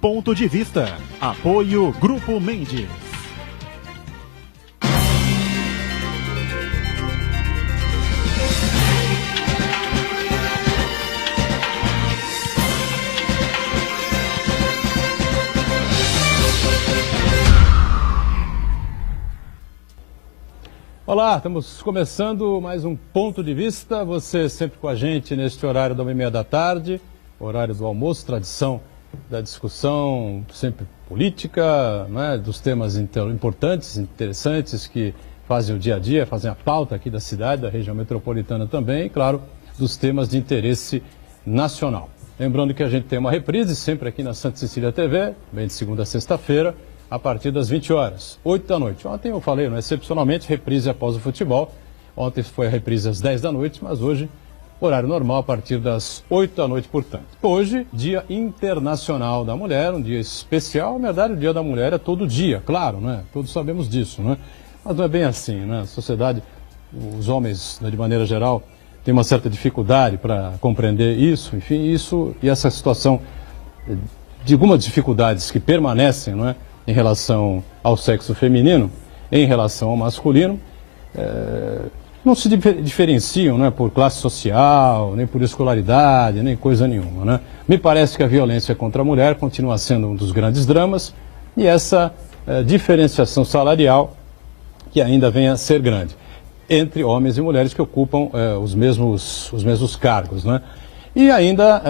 Ponto de Vista. Apoio Grupo Mendes. Olá, estamos começando mais um Ponto de Vista. Você sempre com a gente neste horário da 1h30 da tarde, horário do almoço, tradição da discussão sempre política, né, dos temas importantes, interessantes que fazem o dia a dia, fazem a pauta aqui da cidade, da região metropolitana também, e claro, dos temas de interesse nacional. Lembrando que a gente tem uma reprise sempre aqui na Santa Cecília TV, bem de segunda a sexta-feira, a partir das 20 horas, 8 da noite. Ontem eu falei, excepcionalmente, reprise após o futebol. Ontem foi a reprise às 10 da noite, mas hoje, horário normal, a partir das 8 da noite, portanto. Hoje, Dia Internacional da Mulher, um dia especial. Na verdade, o Dia da Mulher é todo dia, claro, né? Todos sabemos disso, né? Mas não é bem assim, né? A sociedade, os homens, de maneira geral, têm uma certa dificuldade para compreender isso, enfim, isso e essa situação de algumas dificuldades que permanecem, não é? Em relação ao sexo feminino, em relação ao masculino, não se diferenciam, né, por classe social, nem por escolaridade, nem coisa nenhuma, né? Me parece que a violência contra a mulher continua sendo um dos grandes dramas e essa diferenciação salarial que ainda vem a ser grande entre homens e mulheres que ocupam os mesmos cargos, né? E ainda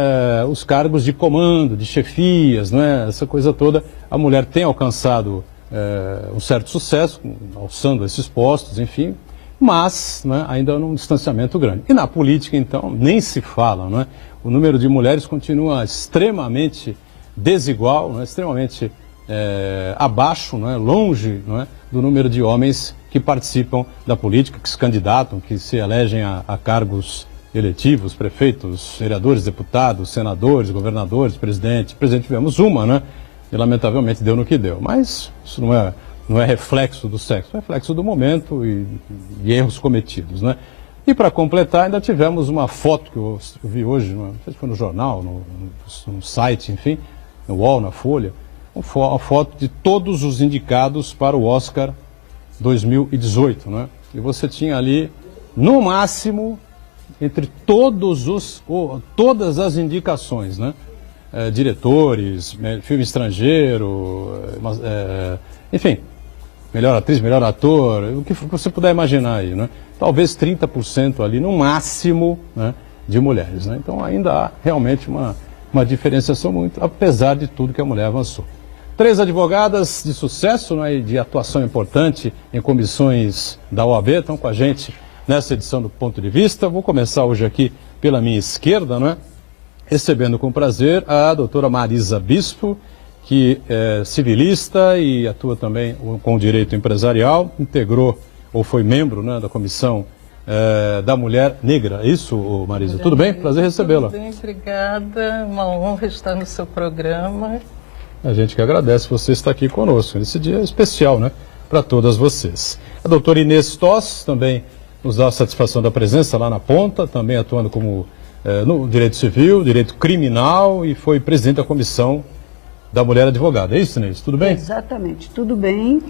os cargos de comando, de chefias, né? Essa coisa toda, a mulher tem alcançado um certo sucesso, alçando esses postos, enfim, mas, né, ainda num distanciamento grande. E na política, então, nem se fala, né? O número de mulheres continua extremamente desigual, né? Extremamente abaixo, né? Longe, né, do número de homens que participam da política, que se candidatam, que se elegem a cargos eletivos, prefeitos, vereadores, deputados, senadores, governadores, presidente. Presidente tivemos uma, né? E lamentavelmente deu no que deu. Mas isso não é reflexo do sexo, é reflexo do momento e erros cometidos, né? E para completar, ainda tivemos uma foto que eu vi hoje, não sei se foi no jornal, no site, enfim, no UOL, na Folha, uma foto de todos os indicados para o Oscar 2018, né? E você tinha ali, no máximo, entre todas as indicações, né? Diretores, filme estrangeiro, enfim, melhor atriz, melhor ator, o que você puder imaginar aí, né? Talvez 30% ali, no máximo, né, de mulheres, né? Então ainda há realmente uma diferenciação muito, apesar de tudo que a mulher avançou. 3 advogadas de sucesso, né, e de atuação importante em comissões da OAB estão com a gente nessa edição do Ponto de Vista. Vou começar hoje aqui pela minha esquerda, né, recebendo com prazer a doutora Marisa Bispo, que é civilista e atua também com o direito empresarial, integrou ou foi membro, né, da Comissão da Mulher Negra. É isso, Marisa? Tudo bem? Prazer recebê-la. Tudo bem, obrigada. Uma honra estar no seu programa. A gente que agradece você estar aqui conosco. Esse dia é especial, né, para todas vocês. A doutora Inês Toss também nos dá a satisfação da presença lá na ponta, também atuando como no direito civil, direito criminal e foi presidente da Comissão da Mulher Advogada. É isso, Inês? Tudo bem? Exatamente, tudo bem.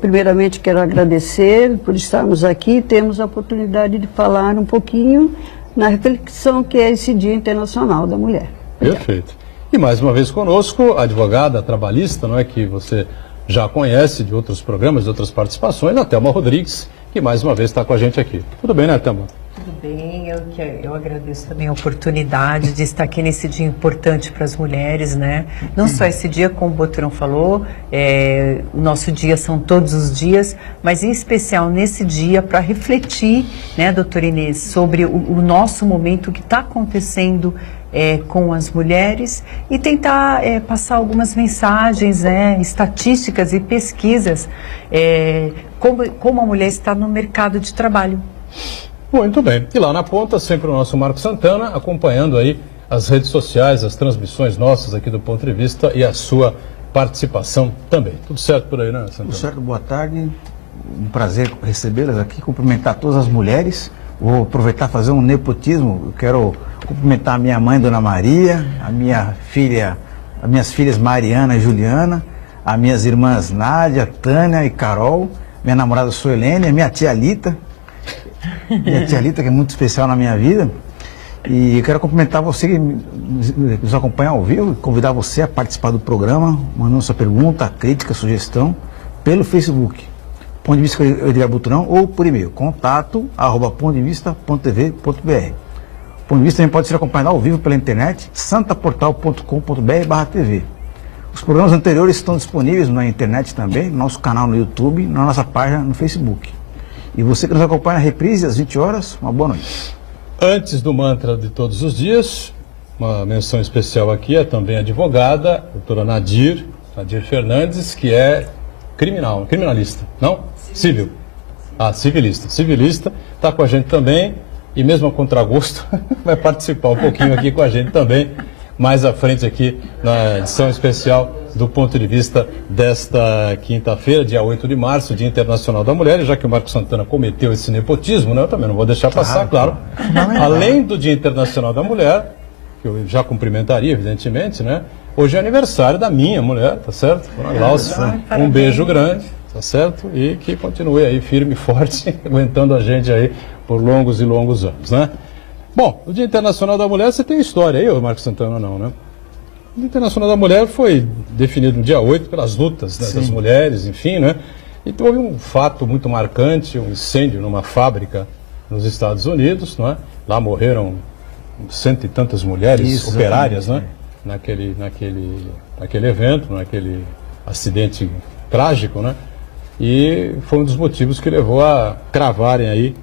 Primeiramente quero agradecer por estarmos aqui, temos a oportunidade de falar um pouquinho na reflexão que é esse Dia Internacional da Mulher. Perfeito. E mais uma vez conosco, a advogada trabalhista, não é, que você já conhece de outros programas, de outras participações, a Thelma Rodrigues, que mais uma vez está com a gente aqui. Tudo bem, né, Thelma? Tudo bem, eu agradeço também a oportunidade de estar aqui nesse dia importante para as mulheres, né? Não só esse dia, como o Botrão falou, o nosso dia são todos os dias, mas em especial nesse dia para refletir, né, doutora Inês, sobre o nosso momento que está acontecendo com as mulheres e tentar passar algumas mensagens, estatísticas e pesquisas, como a mulher está no mercado de trabalho. Muito bem. E lá na ponta, sempre o nosso Marco Santana, acompanhando aí as redes sociais, as transmissões nossas aqui do Ponto de Vista e a sua participação também. Tudo certo por aí, né, Santana? Tudo certo, boa tarde. Um prazer recebê-las aqui, cumprimentar todas as mulheres. Vou aproveitar e fazer um nepotismo. Eu quero cumprimentar a minha mãe, Dona Maria, a minha filha, as minhas filhas Mariana e Juliana, as minhas irmãs Nádia, Tânia e Carol, minha namorada Suelene, a minha tia Lita, que é muito especial na minha vida. E eu quero cumprimentar você que nos acompanha ao vivo, convidar você a participar do programa, mandando sua pergunta, crítica, sugestão, pelo Facebook, Ponto de Vista com Edgar Butrão, ou por e-mail, contato@pontodevista.tv.br. Ponto de Vista também pode ser acompanhado ao vivo pela internet, santaportal.com.br/tv. Os programas anteriores estão disponíveis na internet também, no nosso canal no YouTube, na nossa página no Facebook. E você que nos acompanha na reprise às 20 horas, uma boa noite. Antes do mantra de todos os dias, uma menção especial aqui é também a advogada, doutora Nadir Fernandes, que é criminalista, não? Civil. Civilista, está com a gente também, e mesmo a contragosto, vai participar um pouquinho aqui com a gente também, mais à frente aqui na edição especial do Ponto de Vista desta quinta-feira, dia 8 de março, Dia Internacional da Mulher, e já que o Marco Santana cometeu esse nepotismo, né, eu também não vou deixar passar, claro. Além do Dia Internacional da Mulher, que eu já cumprimentaria, evidentemente, né? Hoje é aniversário da minha mulher, tá certo? Dona Glaucia, um beijo grande, tá certo? E que continue aí firme e forte, aguentando a gente aí por longos e longos anos, né? Bom, o Dia Internacional da Mulher, você tem história aí, Marco Santana, não, né? O Dia Internacional da Mulher foi definido no dia 8 pelas lutas, né, das mulheres, enfim, né? E houve um fato muito marcante, um incêndio numa fábrica nos Estados Unidos, não é? Lá morreram 100 e tantas mulheres operárias, né? Naquele evento, naquele acidente trágico, né? E foi um dos motivos que levou a cravarem aí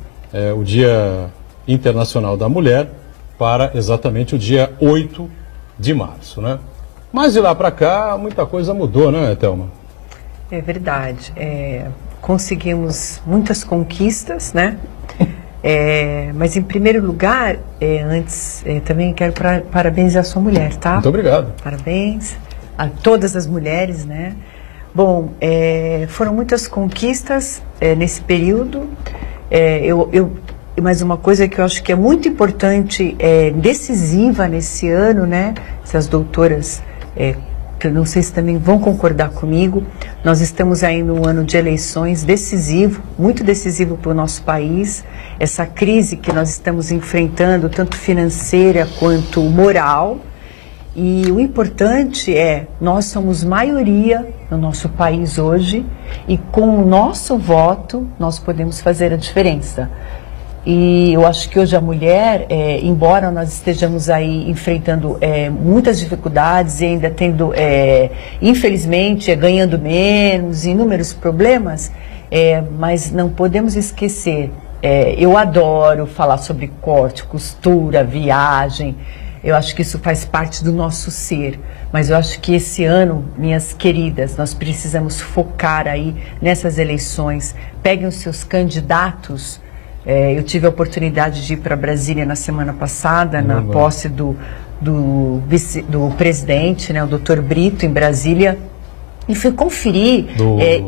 o Dia Internacional da Mulher para exatamente o dia 8 de março, né? Mas de lá para cá, muita coisa mudou, né, Thelma? É verdade. Conseguimos muitas conquistas, né? Mas em primeiro lugar, antes, também quero parabenizar a sua mulher, tá? Muito obrigado. Parabéns a todas as mulheres, né? Bom, foram muitas conquistas nesse período. Mas uma coisa que eu acho que é muito importante, decisiva nesse ano, né? Se as doutoras, que eu não sei se também vão concordar comigo, nós estamos aí num ano de eleições decisivo, muito decisivo para o nosso país. Essa crise que nós estamos enfrentando, tanto financeira quanto moral. E o importante nós somos maioria no nosso país hoje e com o nosso voto nós podemos fazer a diferença. E eu acho que hoje a mulher, embora nós estejamos aí enfrentando muitas dificuldades e ainda tendo, infelizmente, ganhando menos, inúmeros problemas, mas não podemos esquecer, eu adoro falar sobre corte, costura, viagem, eu acho que isso faz parte do nosso ser. Mas eu acho que esse ano, minhas queridas, nós precisamos focar aí nessas eleições. Peguem os seus candidatos. Eu tive a oportunidade de ir para Brasília na semana passada, na posse do presidente, né, o Dr. Brito, em Brasília, e fui conferir,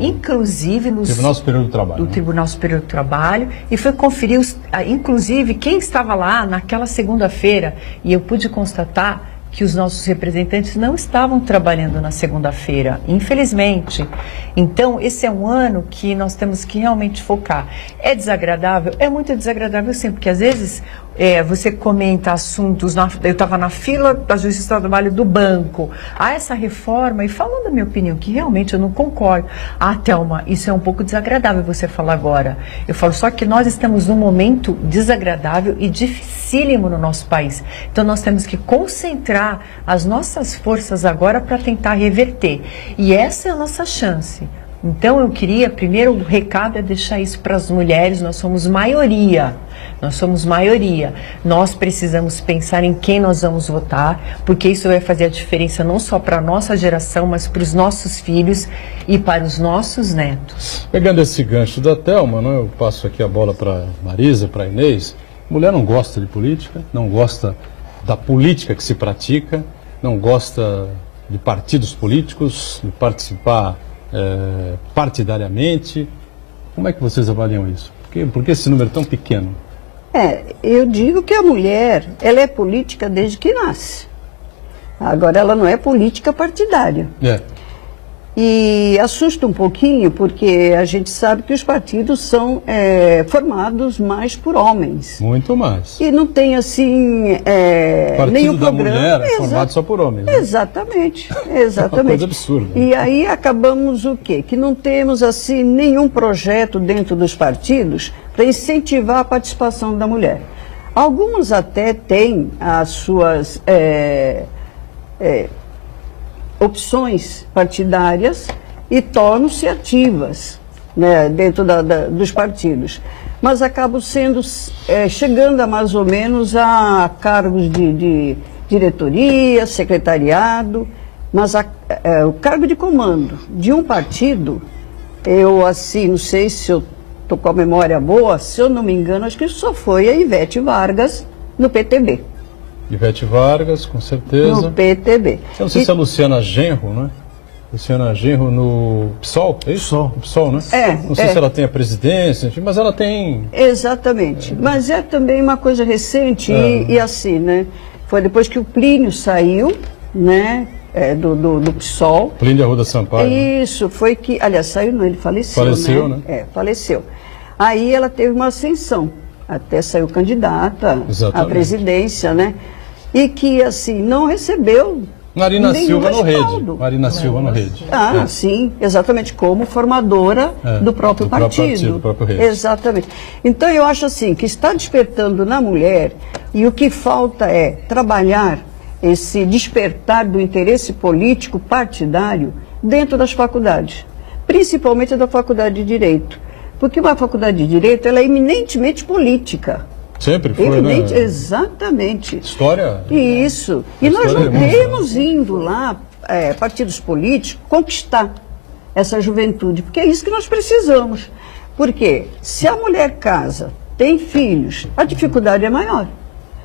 inclusive no Tribunal Superior do Trabalho. Tribunal Superior do Trabalho, e fui conferir, inclusive, quem estava lá naquela segunda-feira, e eu pude constatar que os nossos representantes não estavam trabalhando na segunda-feira, infelizmente. Então, esse é um ano que nós temos que realmente focar. É desagradável? É muito desagradável sim, porque às vezes você comenta assuntos, eu estava na fila da Justiça do Trabalho do banco, essa reforma, e falando a minha opinião, que realmente eu não concordo. Thelma, isso é um pouco desagradável você falar agora. Eu falo só que nós estamos num momento desagradável e dificílimo no nosso país. Então nós temos que concentrar as nossas forças agora para tentar reverter. E essa é a nossa chance. Então eu queria, primeiro o recado é deixar isso para as mulheres, nós somos maioria. Nós somos maioria. Nós precisamos pensar em quem nós vamos votar, porque isso vai fazer a diferença não só para a nossa geração, mas para os nossos filhos e para os nossos netos. Pegando esse gancho da Thelma, né, eu passo aqui a bola para Marisa, para Inês. Mulher não gosta de política, não gosta da política que se pratica, não gosta de partidos políticos, de participar partidariamente. Como é que vocês avaliam isso? Por que esse número tão pequeno? Eu digo que a mulher, ela é política desde que nasce. Agora, ela não é política partidária. E assusta um pouquinho, porque a gente sabe que os partidos são formados mais por homens. Muito mais. E não tem, assim, nenhum programa. Da mulher é formado só por homens. Né? Exatamente, exatamente. É uma coisa absurda. E aí acabamos o quê? Que não temos, assim, nenhum projeto dentro dos partidos para incentivar a participação da mulher. Alguns até têm as suas opções partidárias e tornam-se ativas, né, dentro dos partidos. Mas acabam chegando a mais ou menos a cargos de diretoria, secretariado, mas o cargo de comando de um partido, eu assim, não sei se eu estou com a memória boa, se eu não me engano, acho que só foi a Ivete Vargas no PTB. Ivete Vargas, com certeza. No PTB. Eu não sei se é a Luciana Genro, né? Luciana Genro no PSOL, é isso? PSOL. No PSOL, né? Não sei se ela tem a presidência, enfim, mas ela tem... Exatamente. Mas é também uma coisa recente e assim, né? Foi depois que o Plínio saiu, né? Do PSOL. Plínio Arruda Sampaio. Isso, foi que... Aliás, saiu não, ele faleceu, faleceu, né? Faleceu. Aí ela teve uma ascensão, até saiu candidata à presidência, né? E que, assim, não recebeu Marina Silva no Rede. Marina Silva no Rede. Sim, exatamente, como formadora do próprio partido. Do próprio Rede. Exatamente. Então, eu acho assim, que está despertando na mulher, e o que falta é trabalhar esse despertar do interesse político partidário dentro das faculdades, principalmente da Faculdade de Direito. Porque uma faculdade de Direito, ela é eminentemente política. Sempre foi, né? Exatamente. História. Isso. E nós não temos indo lá, partidos políticos, conquistar essa juventude, porque é isso que nós precisamos. Porque se a mulher casa, tem filhos, a dificuldade é maior.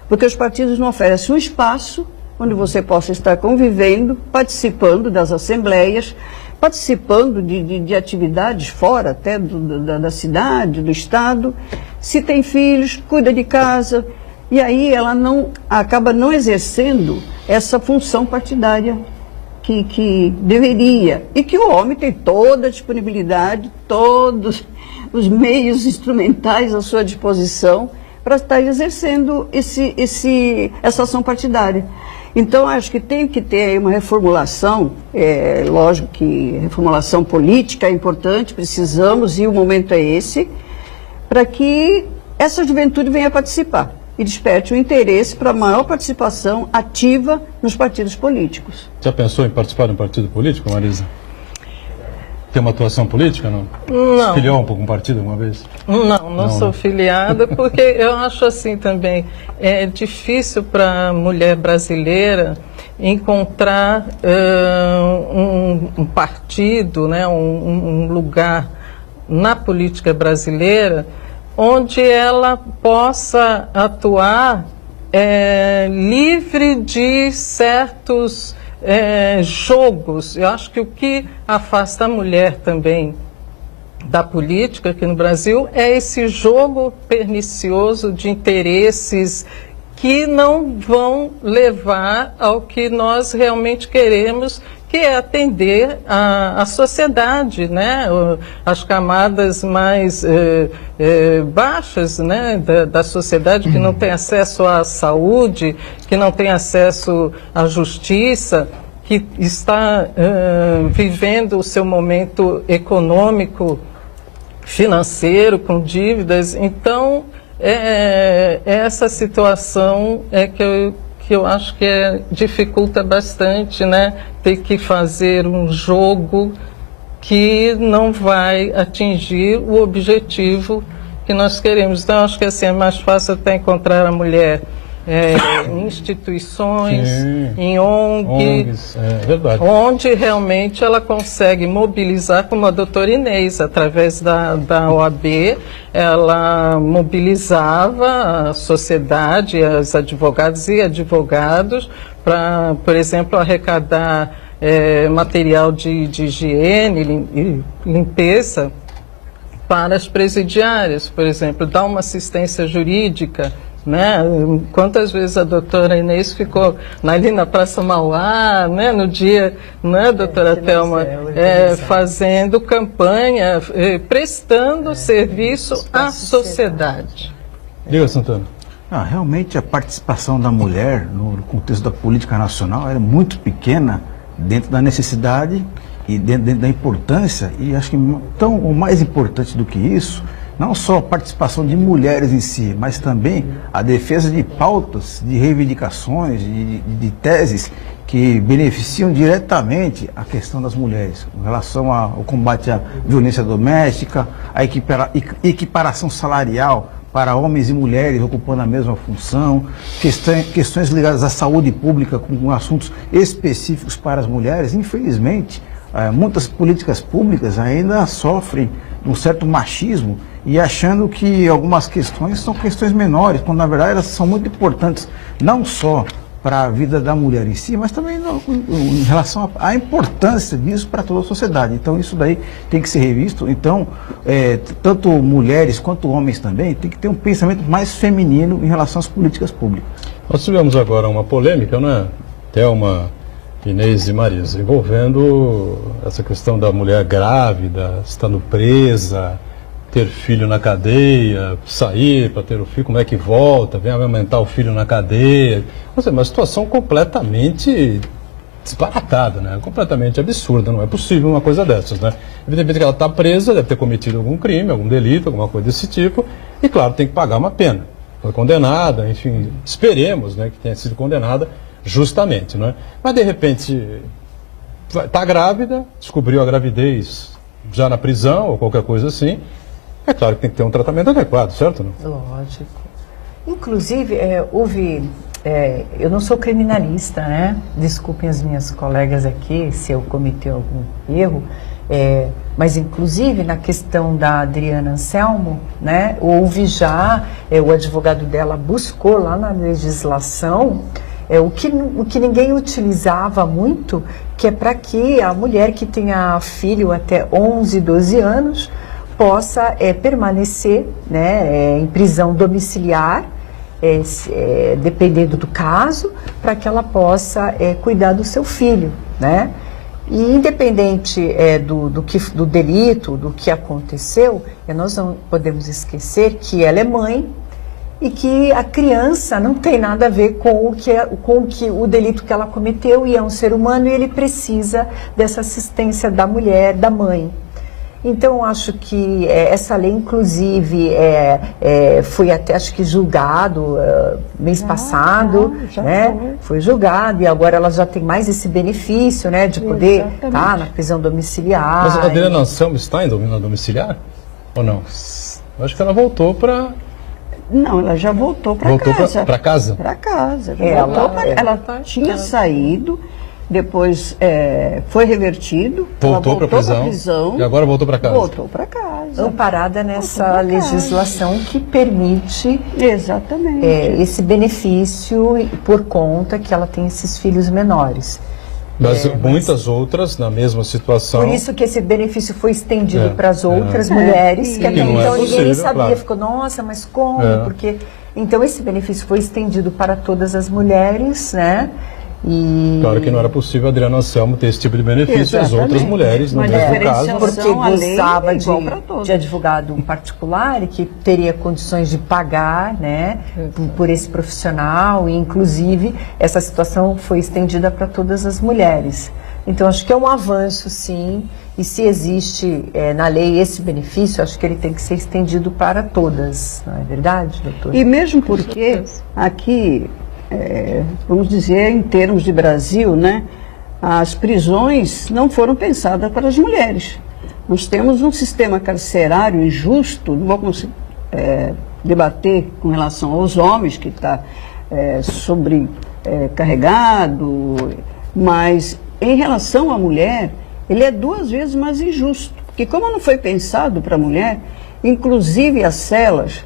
Porque os partidos não oferecem um espaço onde você possa estar convivendo, participando das assembleias, participando de atividades fora até da cidade, do estado. Se tem filhos, cuida de casa. E aí ela acaba não exercendo essa função partidária que deveria. E que o homem tem toda a disponibilidade, todos os meios instrumentais à sua disposição para estar exercendo essa ação partidária. Então, acho que tem que ter aí uma reformulação, lógico que reformulação política é importante, precisamos, e o momento é esse, para que essa juventude venha participar e desperte o interesse para a maior participação ativa nos partidos políticos. Já pensou em participar de um partido político, Marisa? Tem uma atuação política, não? Não. Se filiou um partido alguma vez? Não sou filiada, porque eu acho assim também, é difícil para a mulher brasileira encontrar um partido, né, um lugar na política brasileira onde ela possa atuar livre de certos jogos. Eu acho que o que afasta a mulher também da política aqui no Brasil é esse jogo pernicioso de interesses que não vão levar ao que nós realmente queremos, que é atender a sociedade, né? As camadas mais baixas, né? da sociedade, que não tem acesso à saúde, que não tem acesso à justiça, que está vivendo o seu momento econômico, financeiro, com dívidas. Então, essa situação que eu acho que dificulta bastante, né? Ter que fazer um jogo que não vai atingir o objetivo que nós queremos. Então, acho que assim, é mais fácil até encontrar a mulher em instituições, sim, em ONGs, verdade, onde realmente ela consegue mobilizar, como a doutora Inês, através da OAB, ela mobilizava a sociedade, os advogados e advogados, para, por exemplo, arrecadar material de higiene e limpeza para as presidiárias, por exemplo, dar uma assistência jurídica, né? Quantas vezes a doutora Inês ficou ali na Praça Mauá, né? No dia, né, doutora Thelma, fazendo campanha, prestando serviço à sociedade. Diga, Santana. Realmente a participação da mulher no contexto da política nacional era muito pequena dentro da necessidade e dentro da importância, e acho que o mais importante do que isso, não só a participação de mulheres em si, mas também a defesa de pautas, de reivindicações, de teses que beneficiam diretamente a questão das mulheres, em relação ao combate à violência doméstica, à equiparação salarial para homens e mulheres ocupando a mesma função, questões ligadas à saúde pública com assuntos específicos para as mulheres. Infelizmente, muitas políticas públicas ainda sofrem um certo machismo e achando que algumas questões são questões menores, quando na verdade elas são muito importantes, não só para a vida da mulher em si, mas também em relação à importância disso para toda a sociedade. Então isso daí tem que ser revisto. Então, tanto mulheres quanto homens também tem que ter um pensamento mais feminino em relação às políticas públicas. Nós tivemos agora uma polêmica, né, Thelma, Inês e Marisa, envolvendo essa questão da mulher grávida, estando presa, ter filho na cadeia, sair para ter o filho, como é que volta, vem amamentar o filho na cadeia. Ou seja, uma situação completamente disparatada, né? Completamente absurda, não é possível uma coisa dessas, né? Evidentemente que ela está presa, deve ter cometido algum crime, algum delito, alguma coisa desse tipo, e claro, tem que pagar uma pena. Foi condenada, enfim, esperemos, né, que tenha sido condenada justamente, né? Mas de repente está grávida, descobriu a gravidez já na prisão ou qualquer coisa assim. É claro que tem que ter um tratamento adequado, certo? Não? Lógico. Inclusive, houve... eu não sou criminalista, né? Desculpem as minhas colegas aqui se eu cometi algum erro, mas inclusive na questão da Adriana Anselmo, né? Houve já, o advogado dela buscou lá na legislação o que ninguém utilizava muito, que é para que a mulher que tenha filho até 11, 12 anos possa permanecer, né, em prisão domiciliar, dependendo do caso, para que ela possa cuidar do seu filho, né? E independente do delito, do que aconteceu, nós não podemos esquecer que ela é mãe e que a criança não tem nada a ver com o delito que ela cometeu, e é um ser humano e ele precisa dessa assistência da mulher, da mãe. Então, acho que essa lei, inclusive, foi até, acho que, julgado mês passado, né? Foi julgado, e agora ela já tem mais esse benefício, né, de poder estar na prisão domiciliar. Mas a Adriana Anselmo está em domiciliar? Ou não? Eu acho que ela voltou para... Não, ela já voltou para casa. Para casa? Para casa. Ela tinha saído, depois foi revertido. Voltou para a prisão. E agora voltou para casa. Voltou para casa. Amparada nessa legislação que permite exatamente esse benefício por conta que ela tem esses filhos menores. Mas muitas outras na mesma situação. Por isso que esse benefício foi estendido para as outras mulheres, que até então ninguém sabia, claro. Ficou, nossa, mas como? Porque então esse benefício foi estendido para todas as mulheres, né? E... Claro que não era possível a Adriana Anselmo ter esse tipo de benefício, as outras mulheres, no mesmo caso. Porque gostava de advogado particular e que teria condições de pagar, né, por esse profissional, e inclusive essa situação foi estendida para todas as mulheres. Então acho que é um avanço, sim, e se existe na lei esse benefício, acho que ele tem que ser estendido para todas, não é verdade, doutor? E mesmo porque aqui... vamos dizer, em termos de Brasil, né, as prisões não foram pensadas para as mulheres. Nós temos um sistema carcerário injusto, não vamos debater com relação aos homens, que está sobrecarregado, mas em relação à mulher, ele é 2 vezes mais injusto, porque como não foi pensado para a mulher, inclusive as celas...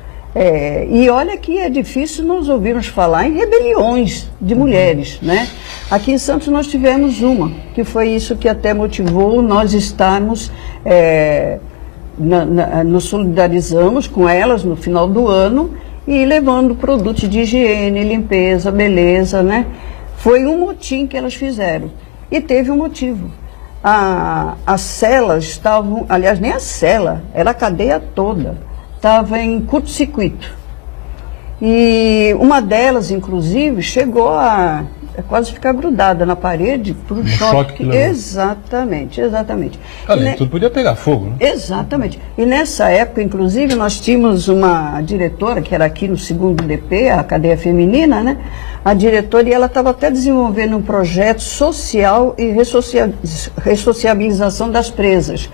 e olha que é difícil nós ouvirmos falar em rebeliões de mulheres, né? Aqui em Santos nós tivemos uma, que foi isso que até motivou nós estarmos, nos solidarizamos com elas no final do ano e levando produtos de higiene, limpeza, beleza, né? Foi um motim que elas fizeram. E teve um motivo. As celas estavam, aliás, nem a cela, era a cadeia toda, estava em curto-circuito. E uma delas, inclusive, chegou a quase ficar grudada na parede por um choque que levou. Exatamente. Além de tudo, podia pegar fogo, né? Exatamente. E nessa época, inclusive, nós tínhamos uma diretora, que era aqui no 2º DP, a cadeia feminina, né? A diretora, e ela estava até desenvolvendo um projeto social e ressociabilização das presas,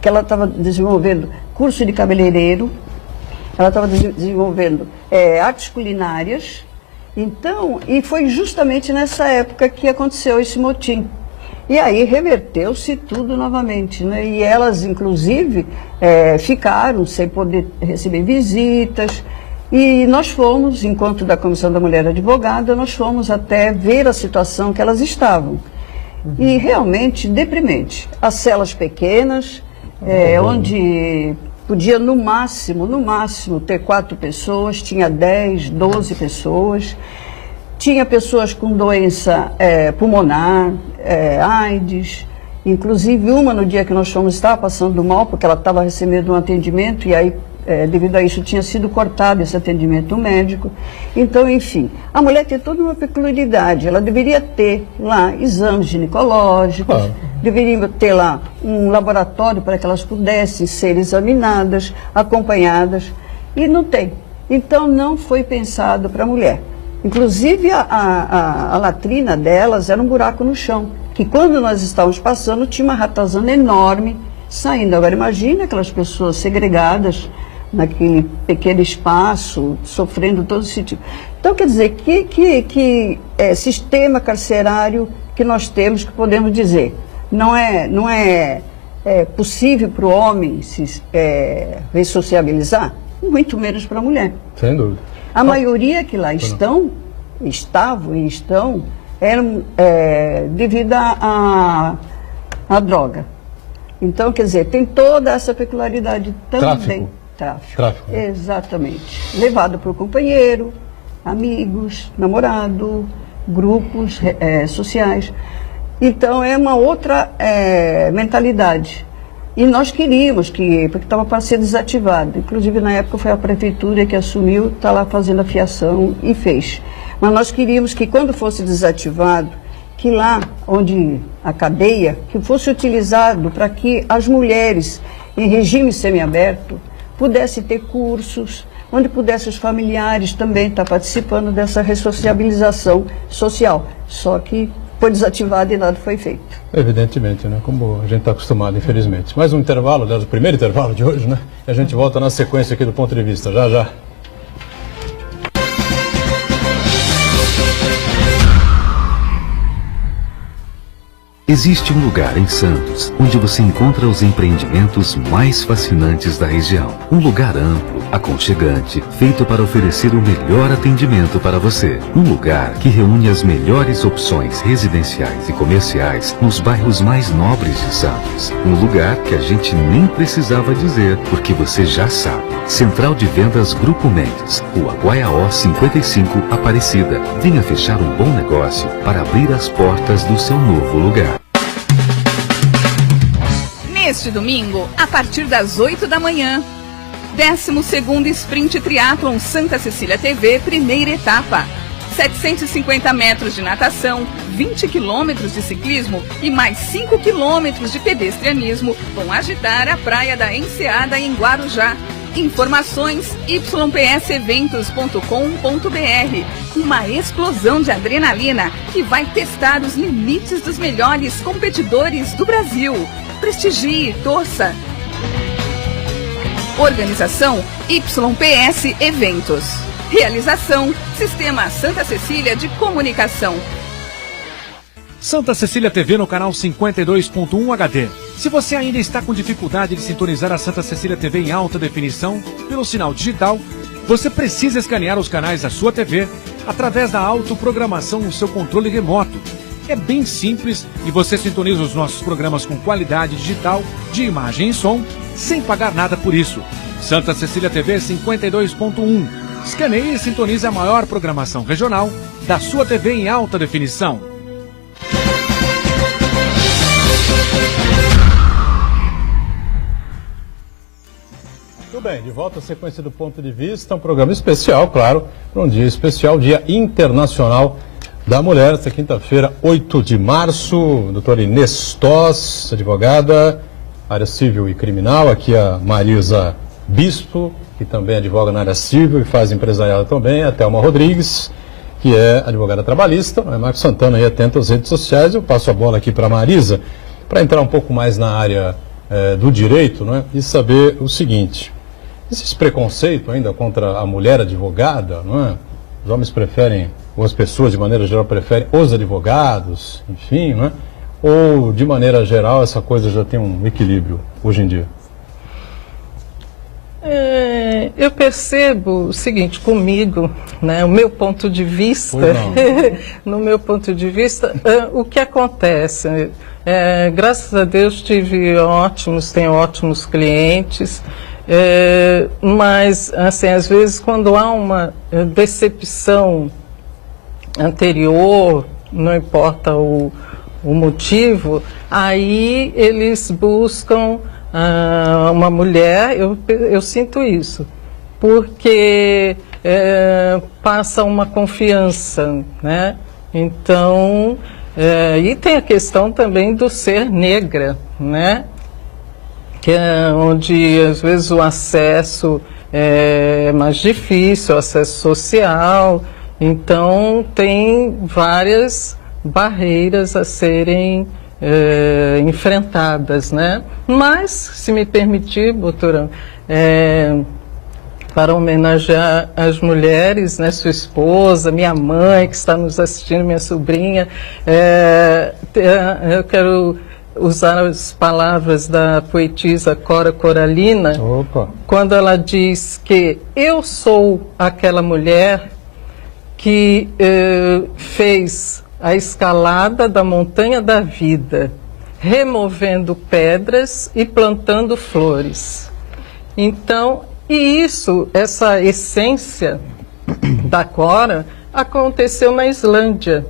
que ela estava desenvolvendo curso de cabeleireiro, ela estava desenvolvendo artes culinárias. Então, e foi justamente nessa época que aconteceu esse motim. E aí reverteu-se tudo novamente, né? E elas, inclusive, ficaram sem poder receber visitas. E nós fomos, enquanto da Comissão da Mulher Advogada, nós fomos até ver a situação que elas estavam. E realmente deprimente. As celas pequenas, onde podia no máximo ter 4 pessoas, tinha 10, 12 pessoas. Tinha pessoas com doença pulmonar, AIDS. Inclusive uma no dia que nós fomos estava passando mal, porque ela estava recebendo um atendimento e aí, devido a isso, tinha sido cortado esse atendimento médico. Então, enfim, a mulher tem toda uma peculiaridade. Ela deveria ter lá exames ginecológicos, deveria ter lá um laboratório para que elas pudessem ser examinadas, acompanhadas, e não tem. Então, não foi pensado para a mulher. Inclusive, a latrina delas era um buraco no chão, que quando nós estávamos passando, tinha uma ratazana enorme saindo. Agora, imagina aquelas pessoas segregadas naquele pequeno espaço, sofrendo todo esse tipo. Então, quer dizer, que sistema carcerário que nós temos, que podemos dizer, não é possível para o homem se ressociabilizar, muito menos para a mulher. Sem dúvida. A maioria que lá estavam e estão, eram devido à droga. Então, quer dizer, tem toda essa peculiaridade também. Tráfico. Exatamente. Levado por companheiro, amigos, namorado, grupos sociais. Então, é uma outra mentalidade. E nós queríamos porque estava para ser desativado. Inclusive, na época, foi a prefeitura que assumiu, está lá fazendo a fiação e fez. Mas nós queríamos que, quando fosse desativado, que lá onde a cadeia, que fosse utilizado para que as mulheres em regime semiaberto pudessem ter cursos, onde pudessem os familiares também estar participando dessa ressociabilização social. Só que foi desativado e nada foi feito. Evidentemente, né? Como a gente está acostumado, infelizmente. Mais um intervalo, aliás, o primeiro intervalo de hoje, né? E a gente volta na sequência aqui do Ponto de Vista, já. Existe um lugar em Santos onde você encontra os empreendimentos mais fascinantes da região. Um lugar amplo, aconchegante, feito para oferecer o melhor atendimento para você. Um lugar que reúne as melhores opções residenciais e comerciais nos bairros mais nobres de Santos. Um lugar que a gente nem precisava dizer, porque você já sabe. Central de Vendas Grupo Mendes, Rua Guaiaó 55, Aparecida. Venha fechar um bom negócio para abrir as portas do seu novo lugar. Neste domingo, a partir das 8 da manhã, 12º Sprint Triathlon Santa Cecília TV, primeira etapa. 750 metros de natação, 20 quilômetros de ciclismo e mais 5 quilômetros de pedestrianismo vão agitar a praia da Enseada em Guarujá. Informações ypseventos.com.br. Uma explosão de adrenalina que vai testar os limites dos melhores competidores do Brasil. Prestigie, torça. Organização YPS Eventos. Realização Sistema Santa Cecília de Comunicação. Santa Cecília TV no canal 52.1 HD. Se você ainda está com dificuldade de sintonizar a Santa Cecília TV em alta definição pelo sinal digital, você precisa escanear os canais da sua TV através da autoprogramação no seu controle remoto. É bem simples e você sintoniza os nossos programas com qualidade digital, de imagem e som, sem pagar nada por isso. Santa Cecília TV 52.1. Escaneie e sintonize a maior programação regional da sua TV em alta definição. Muito bem, de volta à sequência do Ponto de Vista, um programa especial, claro, para um dia especial, Dia Internacional da Mulher, esta quinta-feira, 8 de março, doutora Inês Toss, advogada, área civil e criminal, aqui a Marisa Bispo, que também advoga na área civil e faz empresarial também, a Thelma Rodrigues, que é advogada trabalhista, a Marcos Santana aí atento às redes sociais. Eu passo a bola aqui para a Marisa, para entrar um pouco mais na área do direito, né, e saber o seguinte: existe preconceito ainda contra a mulher advogada, não é? Os homens preferem, ou as pessoas de maneira geral preferem os advogados, enfim, não é? Ou de maneira geral essa coisa já tem um equilíbrio hoje em dia? Eu percebo o seguinte, comigo, né, o meu ponto de vista, no meu ponto de vista, o que acontece? Graças a Deus tenho ótimos clientes, mas, assim, às vezes quando há uma decepção anterior, não importa o motivo, aí eles buscam uma mulher. Eu sinto isso, porque passa uma confiança, né? Então, e tem a questão também do ser negra, né? Que é onde às vezes o acesso é mais difícil, o acesso social, então tem várias barreiras a serem enfrentadas, né? Mas, se me permitir, doutora, para homenagear as mulheres, né, sua esposa, minha mãe que está nos assistindo, minha sobrinha, eu quero usar as palavras da poetisa Cora Coralina. Opa. Quando ela diz que eu sou aquela mulher que fez a escalada da montanha da vida, removendo pedras e plantando flores. Então, essa essência da Cora aconteceu na Islândia.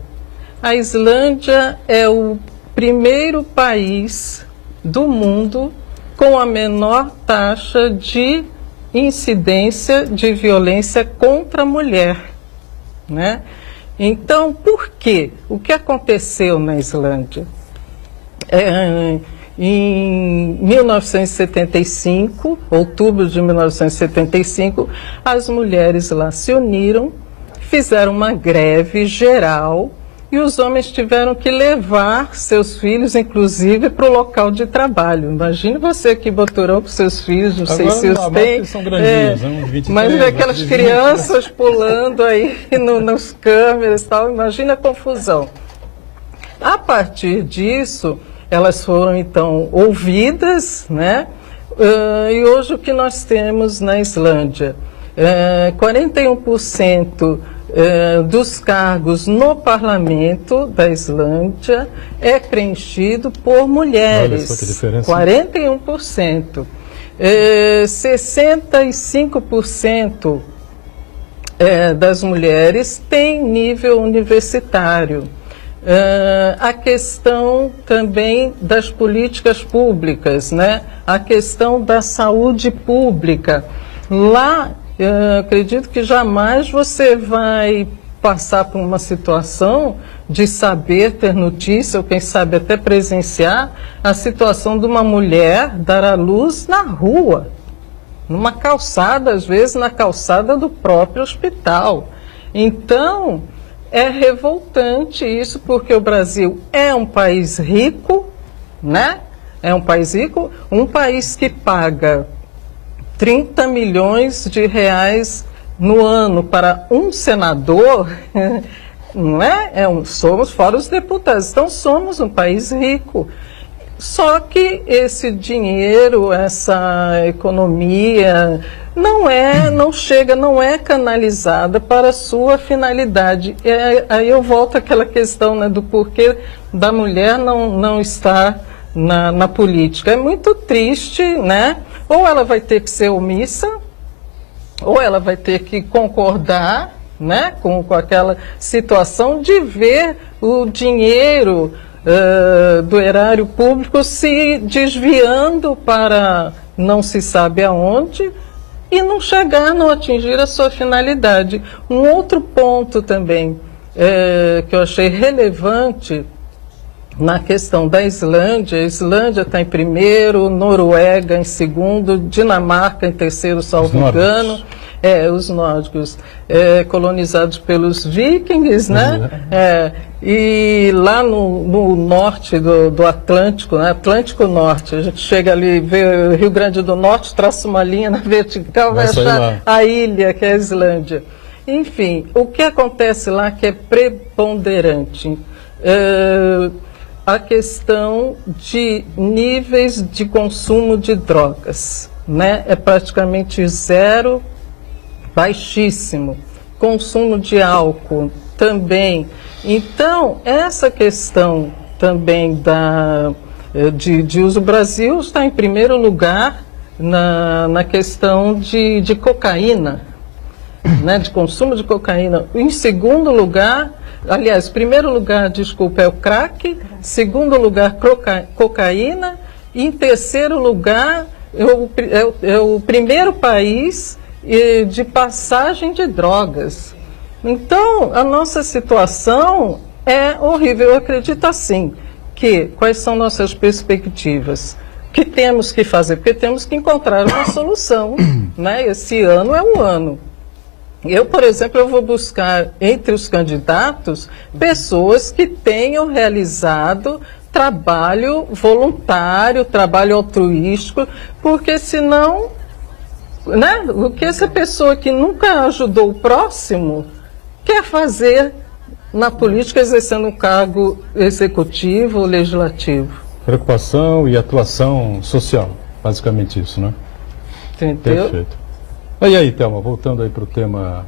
A Islândia é o primeiro país do mundo com a menor taxa de incidência de violência contra a mulher, né? Então, por quê? O que aconteceu na Islândia? Em 1975, outubro de 1975, as mulheres lá se uniram, fizeram uma greve geral e os homens tiveram que levar seus filhos, inclusive, para o local de trabalho. Imagine você que boturou com seus filhos, não sei se os tem. São grandinhos, né? 23, mas aquelas crianças pulando aí nas câmeras e tal, imagina a confusão. A partir disso, elas foram, então, ouvidas, né? E hoje o que nós temos na Islândia? 41% dos cargos no parlamento da Islândia é preenchido por mulheres. Olha só que diferença. 41%. 65% das mulheres têm nível universitário. A questão também das políticas públicas, né? A questão da saúde pública. Lá, eu acredito que jamais você vai passar por uma situação de saber ter notícia, ou quem sabe até presenciar, a situação de uma mulher dar à luz na rua, numa calçada, às vezes na calçada do próprio hospital. Então, é revoltante isso, porque o Brasil é um país rico, né? É um país rico, um país que paga 30 milhões de reais no ano para um senador, não é? Somos fora os deputados, então somos um país rico. Só que esse dinheiro, essa economia, não é canalizada para a sua finalidade. Aí eu volto àquela questão, né, do porquê da mulher não estar na política. É muito triste, né? Ou ela vai ter que ser omissa, ou ela vai ter que concordar, né, com aquela situação de ver o dinheiro do erário público se desviando para não se sabe aonde e não chegar, não atingir a sua finalidade. Um outro ponto também que eu achei relevante na questão da Islândia, a Islândia está em primeiro, Noruega em segundo, Dinamarca em terceiro, salvo engano. Os nórdicos colonizados pelos vikings, né? E lá no norte do Atlântico, né? Atlântico Norte, a gente chega ali, vê o Rio Grande do Norte, traça uma linha na vertical, vai achar a ilha, que é a Islândia. Enfim, o que acontece lá que é preponderante? A questão de níveis de consumo de drogas, né? É praticamente zero, baixíssimo. Consumo de álcool também. Então, essa questão também de uso, o Brasil está em primeiro lugar na questão de cocaína, né, de consumo de cocaína. Em segundo lugar, aliás, primeiro lugar, desculpa, é o crack, segundo lugar, cocaína, e em terceiro lugar, é o primeiro país de passagem de drogas. Então, a nossa situação é horrível. Eu acredito assim, quais são nossas perspectivas? O que temos que fazer? Porque temos que encontrar uma solução, né? Esse ano é um ano. Eu, por exemplo, eu vou buscar entre os candidatos pessoas que tenham realizado trabalho voluntário, trabalho altruístico, porque senão, né, o que essa pessoa que nunca ajudou o próximo quer fazer na política exercendo um cargo executivo ou legislativo? Preocupação e atuação social, basicamente isso, né? Entendeu? Perfeito. E aí, Thelma, voltando aí para o tema,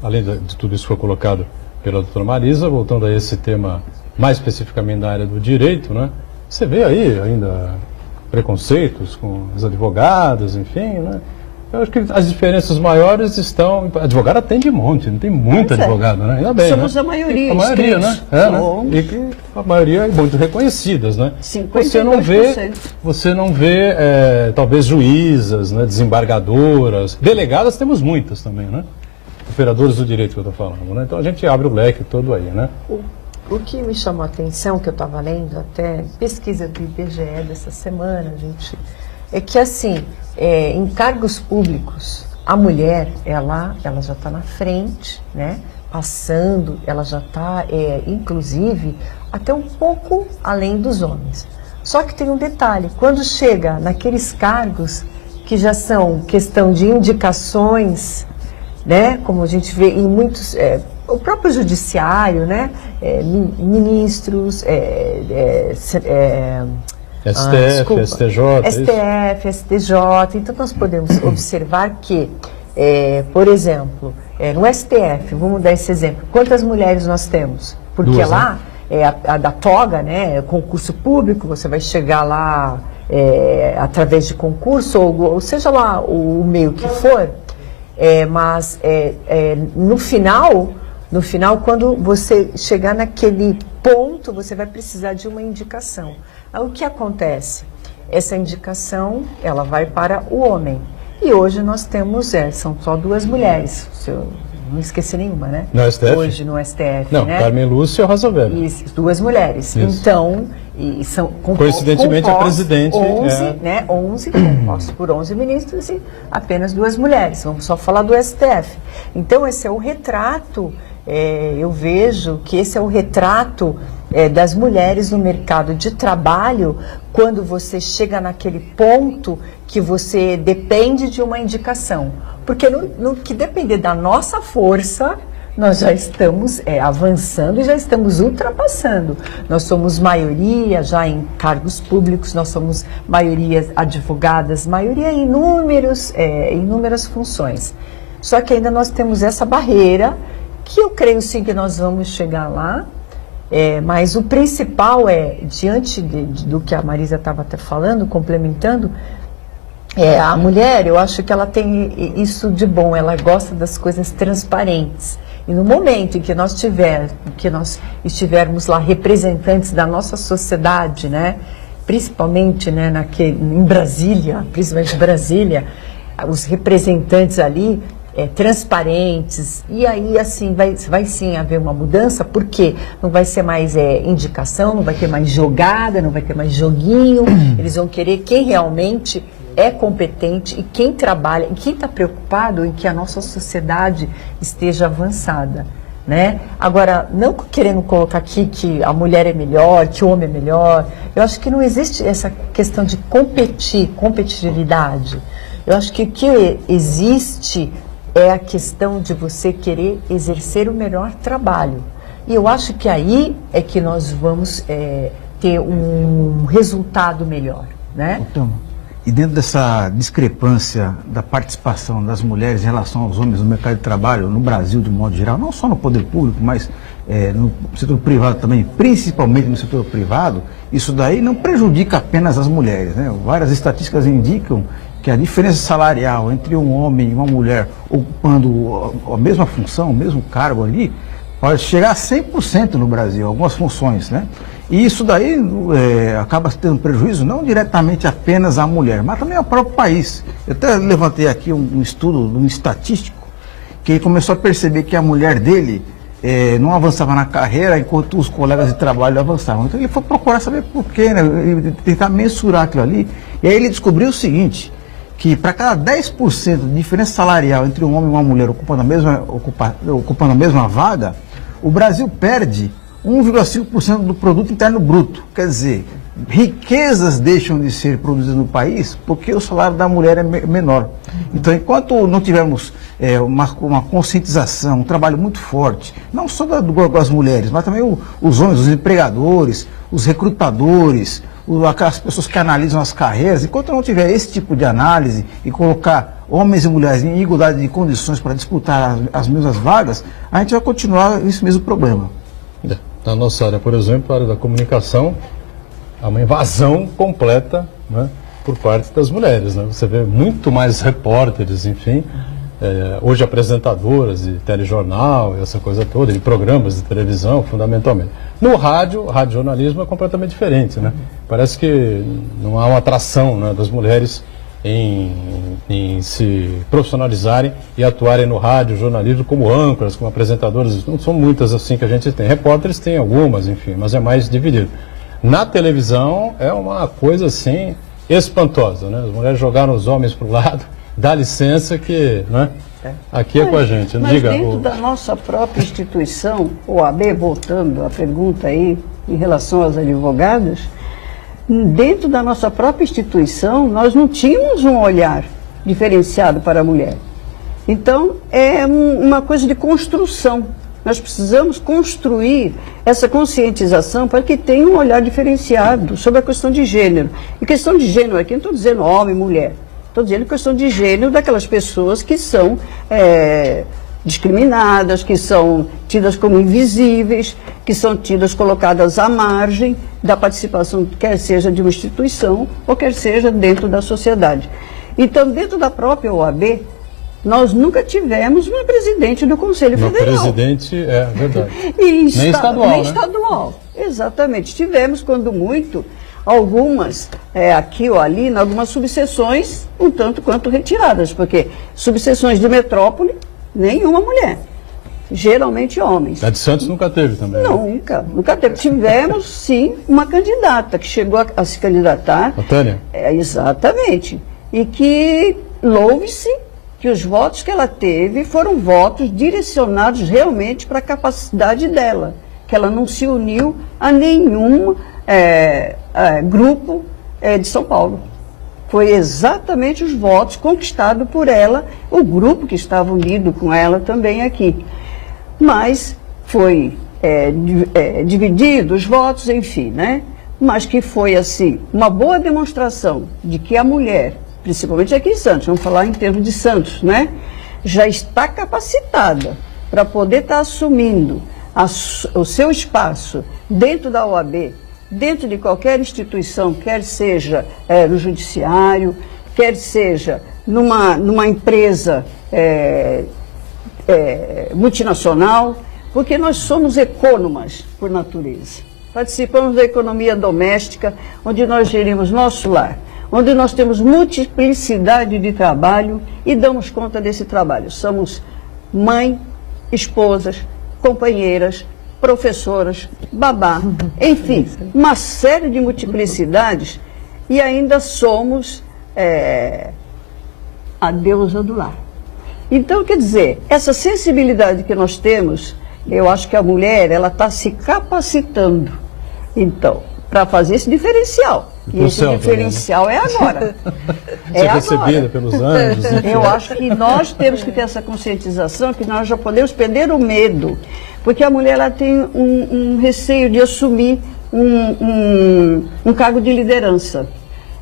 além de tudo isso que foi colocado pela doutora Marisa, voltando a esse tema mais especificamente da área do direito, né? Você vê aí ainda preconceitos com as advogadas, enfim, né? Eu acho que as diferenças maiores estão... A advogada tem de monte, não tem muita advogada, né? Ainda bem, somos né? a maioria, a maioria, né? Né? E que a maioria é muito reconhecidas, né? 52%. Você não vê, talvez, juízas, né? Desembargadoras, delegadas temos muitas também, né? Operadores do direito que eu estou falando, né? Então a gente abre o leque todo aí, né? O que me chamou a atenção, que eu estava lendo até pesquisa do IBGE dessa semana, gente, é que assim, em cargos públicos, a mulher, ela já está na frente, né? Passando, ela já está, inclusive, até um pouco além dos homens. Só que tem um detalhe, quando chega naqueles cargos que já são questão de indicações, né? Como a gente vê em muitos... o próprio judiciário, né? Ministros, STF, STJ. STJ. Então, nós podemos observar que, por exemplo, no STF, vamos dar esse exemplo, quantas mulheres nós temos? Porque Duas, lá, a da toga, né? Concurso público, você vai chegar lá através de concurso, ou seja lá o meio que for, mas no final, quando você chegar naquele ponto, você vai precisar de uma indicação. O que acontece? Essa indicação, ela vai para o homem. E hoje nós temos, são só 2 mulheres, se eu não esqueci nenhuma, né? No STF? Hoje no STF, não, né? Carmen Lúcia e Rosa Weber. Isso, 2 mulheres. Isso. Então, são coincidentemente, a presidente 11, né? 11, compostos por 11 ministros e apenas 2 mulheres. Vamos só falar do STF. Então, esse é o retrato, eu vejo que esse é o retrato das mulheres no mercado de trabalho, quando você chega naquele ponto que você depende de uma indicação. Porque no que depender da nossa força, nós já estamos avançando e já estamos ultrapassando. Nós somos maioria já em cargos públicos, nós somos maioria advogadas, maioria em inúmeras funções. Só que ainda nós temos essa barreira, que eu creio sim que nós vamos chegar lá, mas o principal diante do que a Marisa estava até falando, complementando, A mulher, eu acho que ela tem isso de bom, ela gosta das coisas transparentes. E no momento em que nós estivermos lá representantes da nossa sociedade, né, principalmente, né, em Brasília, principalmente Brasília, os representantes ali transparentes, e aí assim vai sim haver uma mudança, porque não vai ser mais indicação, não vai ter mais jogada, não vai ter mais joguinho, eles vão querer quem realmente é competente e quem trabalha, e quem está preocupado em que a nossa sociedade esteja avançada, né? Agora, não querendo colocar aqui que a mulher é melhor, que o homem é melhor, eu acho que não existe essa questão de competitividade. Eu acho que o que existe é a questão de você querer exercer o melhor trabalho. E eu acho que aí é que nós vamos ter um resultado melhor, né? Então, e dentro dessa discrepância da participação das mulheres em relação aos homens no mercado de trabalho, no Brasil de modo geral, não só no poder público, mas no setor privado também, principalmente no setor privado, isso daí não prejudica apenas as mulheres, né? Várias estatísticas indicam que a diferença salarial entre um homem e uma mulher ocupando a mesma função, o mesmo cargo ali, pode chegar a 100% no Brasil, algumas funções, né? E isso daí acaba tendo prejuízo não diretamente apenas à mulher, mas também ao próprio país. Eu até levantei aqui um estudo, um estatístico, que ele começou a perceber que a mulher dele não avançava na carreira enquanto os colegas de trabalho avançavam. Então ele foi procurar saber por quê, né? Ele tentar mensurar aquilo ali. E aí ele descobriu o seguinte, que para cada 10% de diferença salarial entre um homem e uma mulher ocupando a mesma vaga, o Brasil perde 1,5% do produto interno bruto. Quer dizer, riquezas deixam de ser produzidas no país porque o salário da mulher é menor. Então, enquanto não tivermos uma conscientização, um trabalho muito forte, não só das mulheres, mas também os homens, os empregadores, os recrutadores, aquelas pessoas que analisam as carreiras, enquanto não tiver esse tipo de análise e colocar homens e mulheres em igualdade de condições para disputar as mesmas vagas, a gente vai continuar esse mesmo problema. Na nossa área, por exemplo, a área da comunicação, há uma invasão completa, né, por parte das mulheres, né? Você vê muito mais repórteres, enfim, hoje apresentadoras de telejornal, essa coisa toda, de programas de televisão, fundamentalmente. No rádio, o radiojornalismo é completamente diferente, né? Parece que não há uma atração, né, das mulheres em se profissionalizarem e atuarem no rádio, jornalismo como âncoras, como apresentadoras. Não são muitas assim que a gente tem. Repórteres tem algumas, enfim, mas é mais dividido. Na televisão é uma coisa assim espantosa, né? As mulheres jogaram os homens para o lado, dá licença que, né? Aqui é com a gente. Mas Diga, dentro da nossa própria instituição, OAB, voltando à pergunta aí em relação às advogadas, dentro da nossa própria instituição, nós não tínhamos um olhar diferenciado para a mulher. Então, é uma coisa de construção. Nós precisamos construir essa conscientização para que tenha um olhar diferenciado sobre a questão de gênero. E questão de gênero aqui, não estou dizendo homem e mulher. Estou dizendo questão de gênero daquelas pessoas que são discriminadas, que são tidas como invisíveis, que são tidas colocadas à margem da participação, quer seja de uma instituição ou quer seja dentro da sociedade. Então, dentro da própria OAB, nós nunca tivemos uma presidente do Conselho Federal. Presidente, é verdade. Nem estadual, nem né? estadual, exatamente. Tivemos, quando muito, algumas, aqui ou ali, em algumas subseções, um tanto quanto retiradas, porque subseções de metrópole, nenhuma mulher. Geralmente homens. A de Santos nunca teve também. Nunca teve. Tivemos, sim, uma candidata que chegou a se candidatar. A Tânia? Exatamente. E que louve-se que os votos que ela teve foram votos direcionados realmente para a capacidade dela, que ela não se uniu a nenhum grupo de São Paulo. Foi exatamente os votos conquistados por ela, o grupo que estava unido com ela também aqui. Mas foi dividido os votos, enfim, né? Mas que foi, assim, uma boa demonstração de que a mulher, principalmente aqui em Santos, vamos falar em termos de Santos, né? Já está capacitada para poder estar assumindo o seu espaço dentro da OAB, dentro de qualquer instituição, quer seja no judiciário, quer seja numa empresa multinacional, porque nós somos econômas por natureza. Participamos da economia doméstica, onde nós gerimos nosso lar, onde nós temos multiplicidade de trabalho e damos conta desse trabalho. Somos mãe, esposas, companheiras, professoras, babá, enfim, uma série de multiplicidades, e ainda somos a deusa do lar. Então, quer dizer, essa sensibilidade que nós temos, eu acho que a mulher, ela está se capacitando, então, para fazer esse diferencial. E esse diferencial é agora. Ser recebida pelos anjos. Eu acho que nós temos que ter essa conscientização, que nós já podemos perder o medo, porque a mulher, ela tem um receio de assumir um cargo de liderança.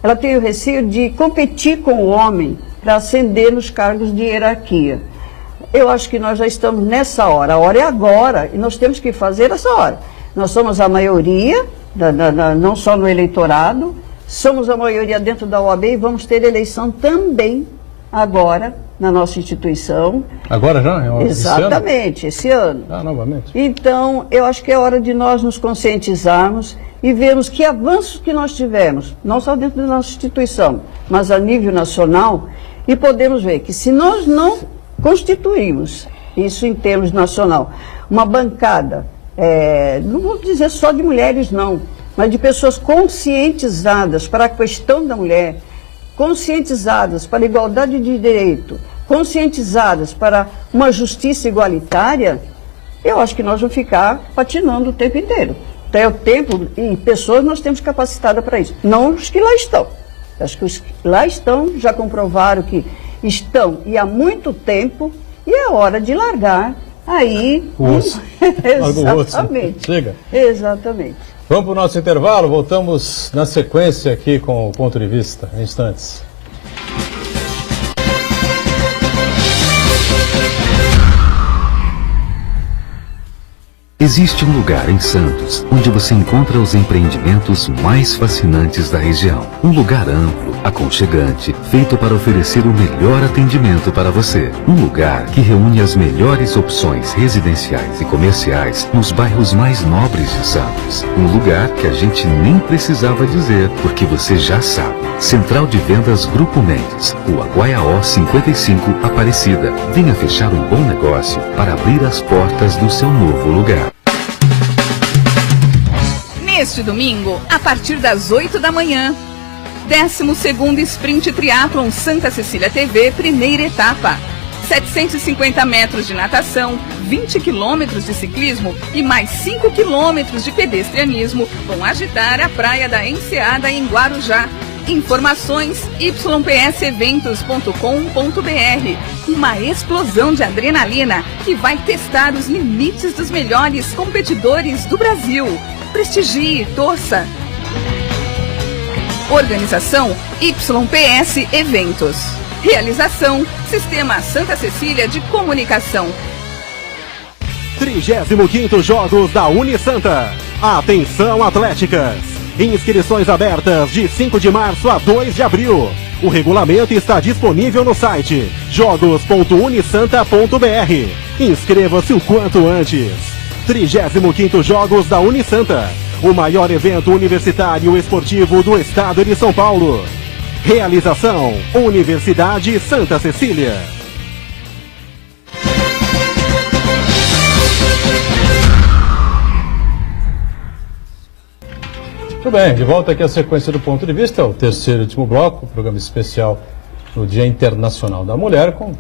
Ela tem o receio de competir com o homem para ascender nos cargos de hierarquia. Eu acho que nós já estamos nessa hora. A hora é agora e nós temos que fazer essa hora. Nós somos a maioria, não só no eleitorado, somos a maioria dentro da OAB e vamos ter eleição também agora na nossa instituição. Agora já? Exatamente, esse ano. Novamente. Então, eu acho que é hora de nós nos conscientizarmos e vermos que avanços que nós tivemos, não só dentro da nossa instituição, mas a nível nacional, e podemos ver que se nós não constituímos, isso em termos nacional, uma bancada, não vou dizer só de mulheres não, mas de pessoas conscientizadas para a questão da mulher, conscientizadas para a igualdade de direito, conscientizadas para uma justiça igualitária, eu acho que nós vamos ficar patinando o tempo inteiro. Até o tempo, e pessoas nós temos capacitada para isso, não os que lá estão. Acho que os que lá estão já comprovaram que estão, e há muito tempo, e é hora de largar aí. Exatamente. Chega. Exatamente. Vamos para o nosso intervalo, voltamos na sequência aqui com o Ponto de Vista, em instantes. Existe um lugar em Santos onde você encontra os empreendimentos mais fascinantes da região. Um lugar amplo, aconchegante, feito para oferecer o melhor atendimento para você. Um lugar que reúne as melhores opções residenciais e comerciais nos bairros mais nobres de Santos. Um lugar que a gente nem precisava dizer, porque você já sabe. Central de Vendas Grupo Mendes, Rua Guaiaó 55, Aparecida. Venha fechar um bom negócio para abrir as portas do seu novo lugar. Neste domingo, a partir das 8 da manhã, 12º Sprint Triatlon Santa Cecília TV, primeira etapa. 750 metros de natação, 20 quilômetros de ciclismo e mais 5 quilômetros de pedestrianismo vão agitar a praia da Enseada em Guarujá. Informações ypseventos.com.br. Uma explosão de adrenalina que vai testar os limites dos melhores competidores do Brasil. Prestigie, torça. Organização YPS Eventos. Realização Sistema Santa Cecília de Comunicação. 35º Jogos da Unisanta. Atenção, atléticas! Inscrições abertas de 5 de março a 2 de abril. O regulamento está disponível no site jogos.unisanta.br. Inscreva-se o quanto antes. 35º Jogos da Unisanta, o maior evento universitário esportivo do estado de São Paulo. Realização: Universidade Santa Cecília. Muito bem, de volta aqui a sequência do Ponto de Vista, o terceiro e último bloco, programa especial no Dia Internacional da Mulher, com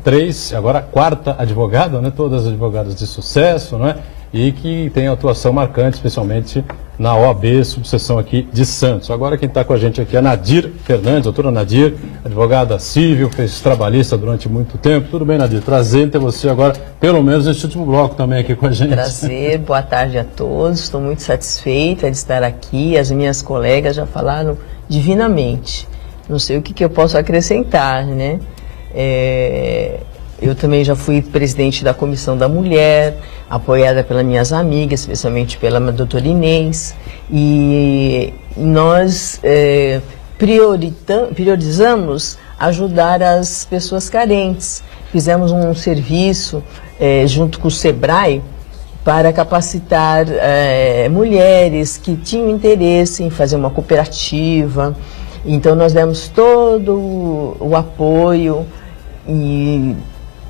agora a quarta advogada, né? Todas advogadas de sucesso, não é? E que tem atuação marcante, especialmente na OAB, subseção aqui de Santos. Agora quem está com a gente aqui é a Nadir Fernandes, doutora Nadir, advogada civil, fez trabalhista durante muito tempo. Tudo bem, Nadir? Prazer em ter você agora, pelo menos nesse último bloco também aqui com a gente. Prazer, boa tarde a todos, estou muito satisfeita de estar aqui, as minhas colegas já falaram divinamente. Não sei o que eu posso acrescentar, né? Eu também já fui presidente da Comissão da Mulher, apoiada pelas minhas amigas, especialmente pela doutora Inês. E nós priorizamos ajudar as pessoas carentes. Fizemos um serviço junto com o SEBRAE para capacitar mulheres que tinham interesse em fazer uma cooperativa. Então nós demos todo o apoio e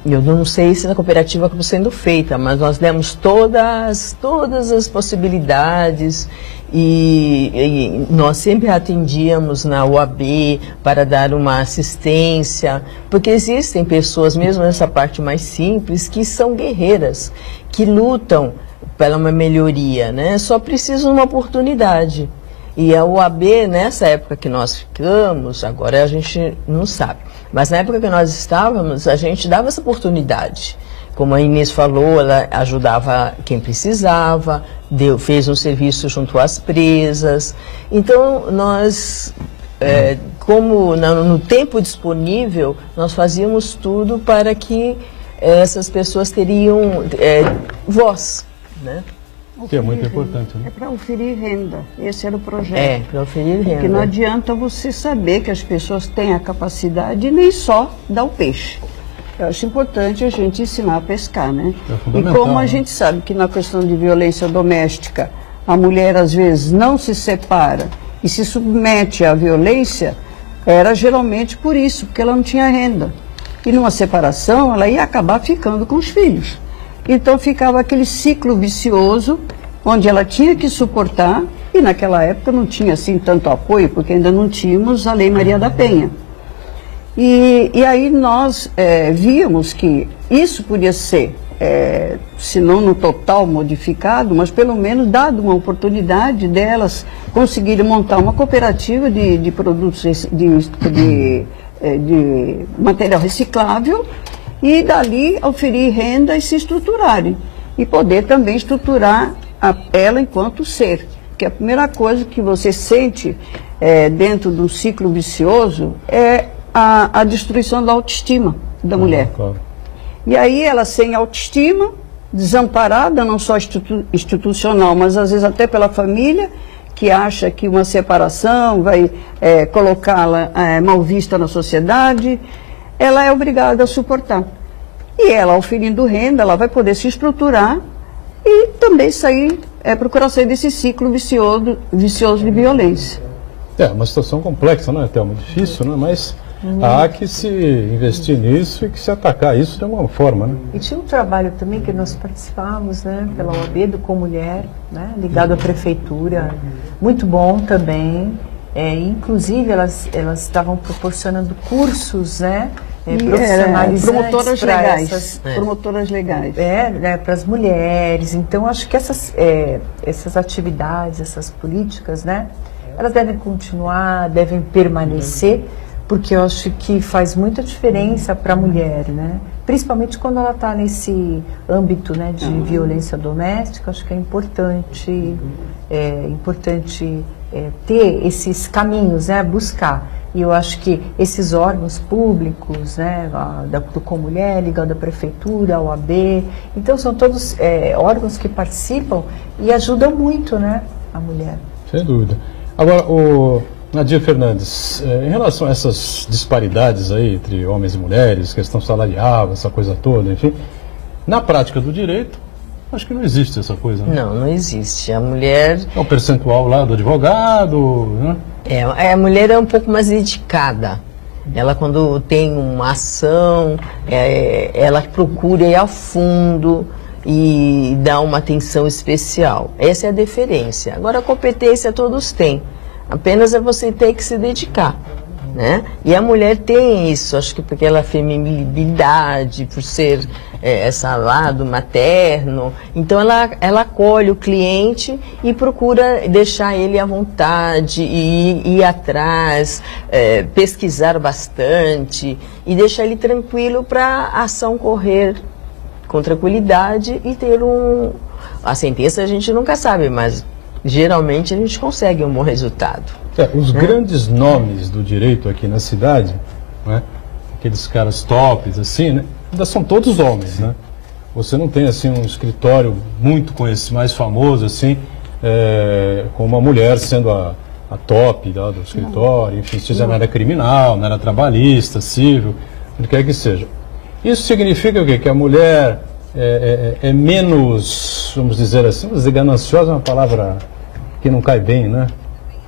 eu não sei se na cooperativa acabou sendo feita, mas nós demos todas as possibilidades e nós sempre atendíamos na OAB para dar uma assistência, porque existem pessoas, mesmo nessa parte mais simples, que são guerreiras, que lutam pela uma melhoria, né? Só precisam de uma oportunidade. E a OAB, nessa época que nós ficamos, agora a gente não sabe, mas na época que nós estávamos, a gente dava essa oportunidade. Como a Inês falou, ela ajudava quem precisava, fez um serviço junto às presas. Então, nós, como no tempo disponível, nós fazíamos tudo para que essas pessoas teriam voz, né? Que é muito importante, né? É para oferir renda, esse era o projeto. Para oferir renda. Porque não adianta você saber que as pessoas têm a capacidade nem só dar o peixe. Eu acho importante a gente ensinar a pescar, né? É e como a gente sabe que na questão de violência doméstica, a mulher às vezes não se separa e se submete à violência, era geralmente por isso, porque ela não tinha renda. E numa separação, ela ia acabar ficando com os filhos. Então ficava aquele ciclo vicioso, onde ela tinha que suportar, e naquela época não tinha assim tanto apoio, porque ainda não tínhamos a Lei Maria da Penha. E aí nós víamos que isso podia ser, se não no total modificado, mas pelo menos dado uma oportunidade delas conseguirem montar uma cooperativa de produtos de material reciclável, e dali oferir renda e se estruturarem. E poder também estruturar ela enquanto ser. Porque a primeira coisa que você sente dentro do ciclo vicioso é a destruição da autoestima da mulher. Claro. E aí ela sem autoestima, desamparada, não só institucional, mas às vezes até pela família, que acha que uma separação vai colocá-la mal vista na sociedade, ela é obrigada a suportar. E ela, oferindo renda, ela vai poder se estruturar e também procurar sair desse ciclo vicioso de violência. É uma situação complexa, não é, Thelma? Difícil, né? Mas há que se investir nisso e que se atacar isso de alguma forma, né? E tinha um trabalho também que nós participávamos, né, pela OAB do Comulher, né, ligado à prefeitura, muito bom também. Inclusive elas estavam proporcionando cursos, né, profissionalizantes, promotoras legais, promotoras legais, né, para as mulheres. Então acho que essas atividades, essas políticas, né, elas devem continuar, devem permanecer, porque eu acho que faz muita diferença para a mulher, né? Principalmente quando ela está nesse âmbito, né, de violência doméstica. Acho que é importante ter esses caminhos, né, buscar. E eu acho que esses órgãos públicos, né, do Comulher, ligado à Prefeitura, à OAB, então são todos órgãos que participam e ajudam muito, né, a mulher. Sem dúvida. Agora, Nadir Fernandes, em relação a essas disparidades aí entre homens e mulheres, questão salarial, essa coisa toda, enfim, na prática do direito, acho que não existe essa coisa, né? Não existe. A mulher... É o percentual lá do advogado, né? A mulher é um pouco mais dedicada. Ela, quando tem uma ação, ela procura ir a fundo e dá uma atenção especial. Essa é a deferência. Agora, a competência todos têm. Apenas é você ter que se dedicar, né? E a mulher tem isso, acho que porque ela é feminilidade, por ser esse lado materno. Então ela acolhe o cliente e procura deixar ele à vontade, e ir atrás, pesquisar bastante e deixar ele tranquilo para a ação correr com tranquilidade e ter a sentença a gente nunca sabe, mas geralmente a gente consegue um bom resultado. Os grandes nomes do direito aqui na cidade, né, aqueles caras tops, assim, né, ainda são todos homens, né? Você não tem, assim, um escritório muito conhecido, mais famoso, assim, com uma mulher sendo a a top do escritório, enfim, se não era criminal, não era trabalhista, civil, o que quer que seja. Isso significa o quê? Que a mulher é menos, vamos dizer assim, gananciosa é uma palavra que não cai bem, né?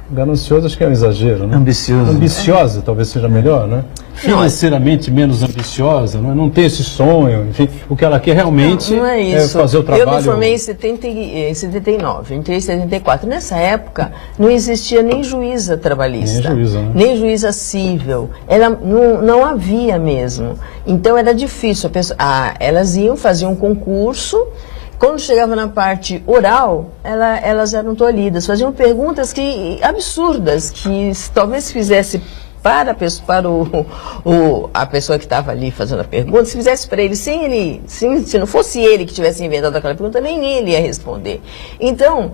Gananciosa acho que é um exagero, né? Ambiciosa talvez seja melhor, né? Financeiramente menos ambiciosa, não tem esse sonho, enfim, o que ela quer realmente não é isso. Fazer o trabalho. Eu me formei em 79, entrei em 74. Nessa época não existia nem juíza trabalhista, nem juíza civil, não havia mesmo. Então era difícil, elas faziam um concurso. Quando chegava na parte oral, elas eram tolhidas, faziam perguntas absurdas, que talvez fizesse para a pessoa que estava ali fazendo a pergunta, se fizesse para ele, se não fosse ele que tivesse inventado aquela pergunta, nem ele ia responder. Então,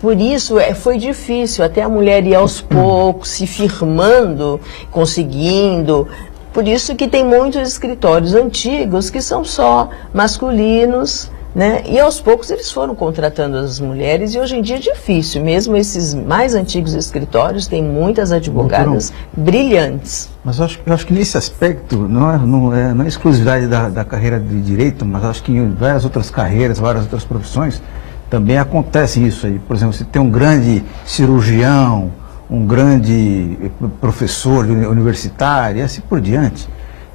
por isso foi difícil, até a mulher ir aos poucos, se firmando, conseguindo. Por isso que tem muitos escritórios antigos que são só masculinos, né? E aos poucos eles foram contratando as mulheres e hoje em dia é difícil. Mesmo esses mais antigos escritórios têm muitas advogadas brilhantes. Mas eu acho que nesse aspecto não é exclusividade da carreira de direito, mas acho que em várias outras carreiras, várias outras profissões, também acontece isso aí. Por exemplo, você tem um grande cirurgião, um grande professor universitário e assim por diante.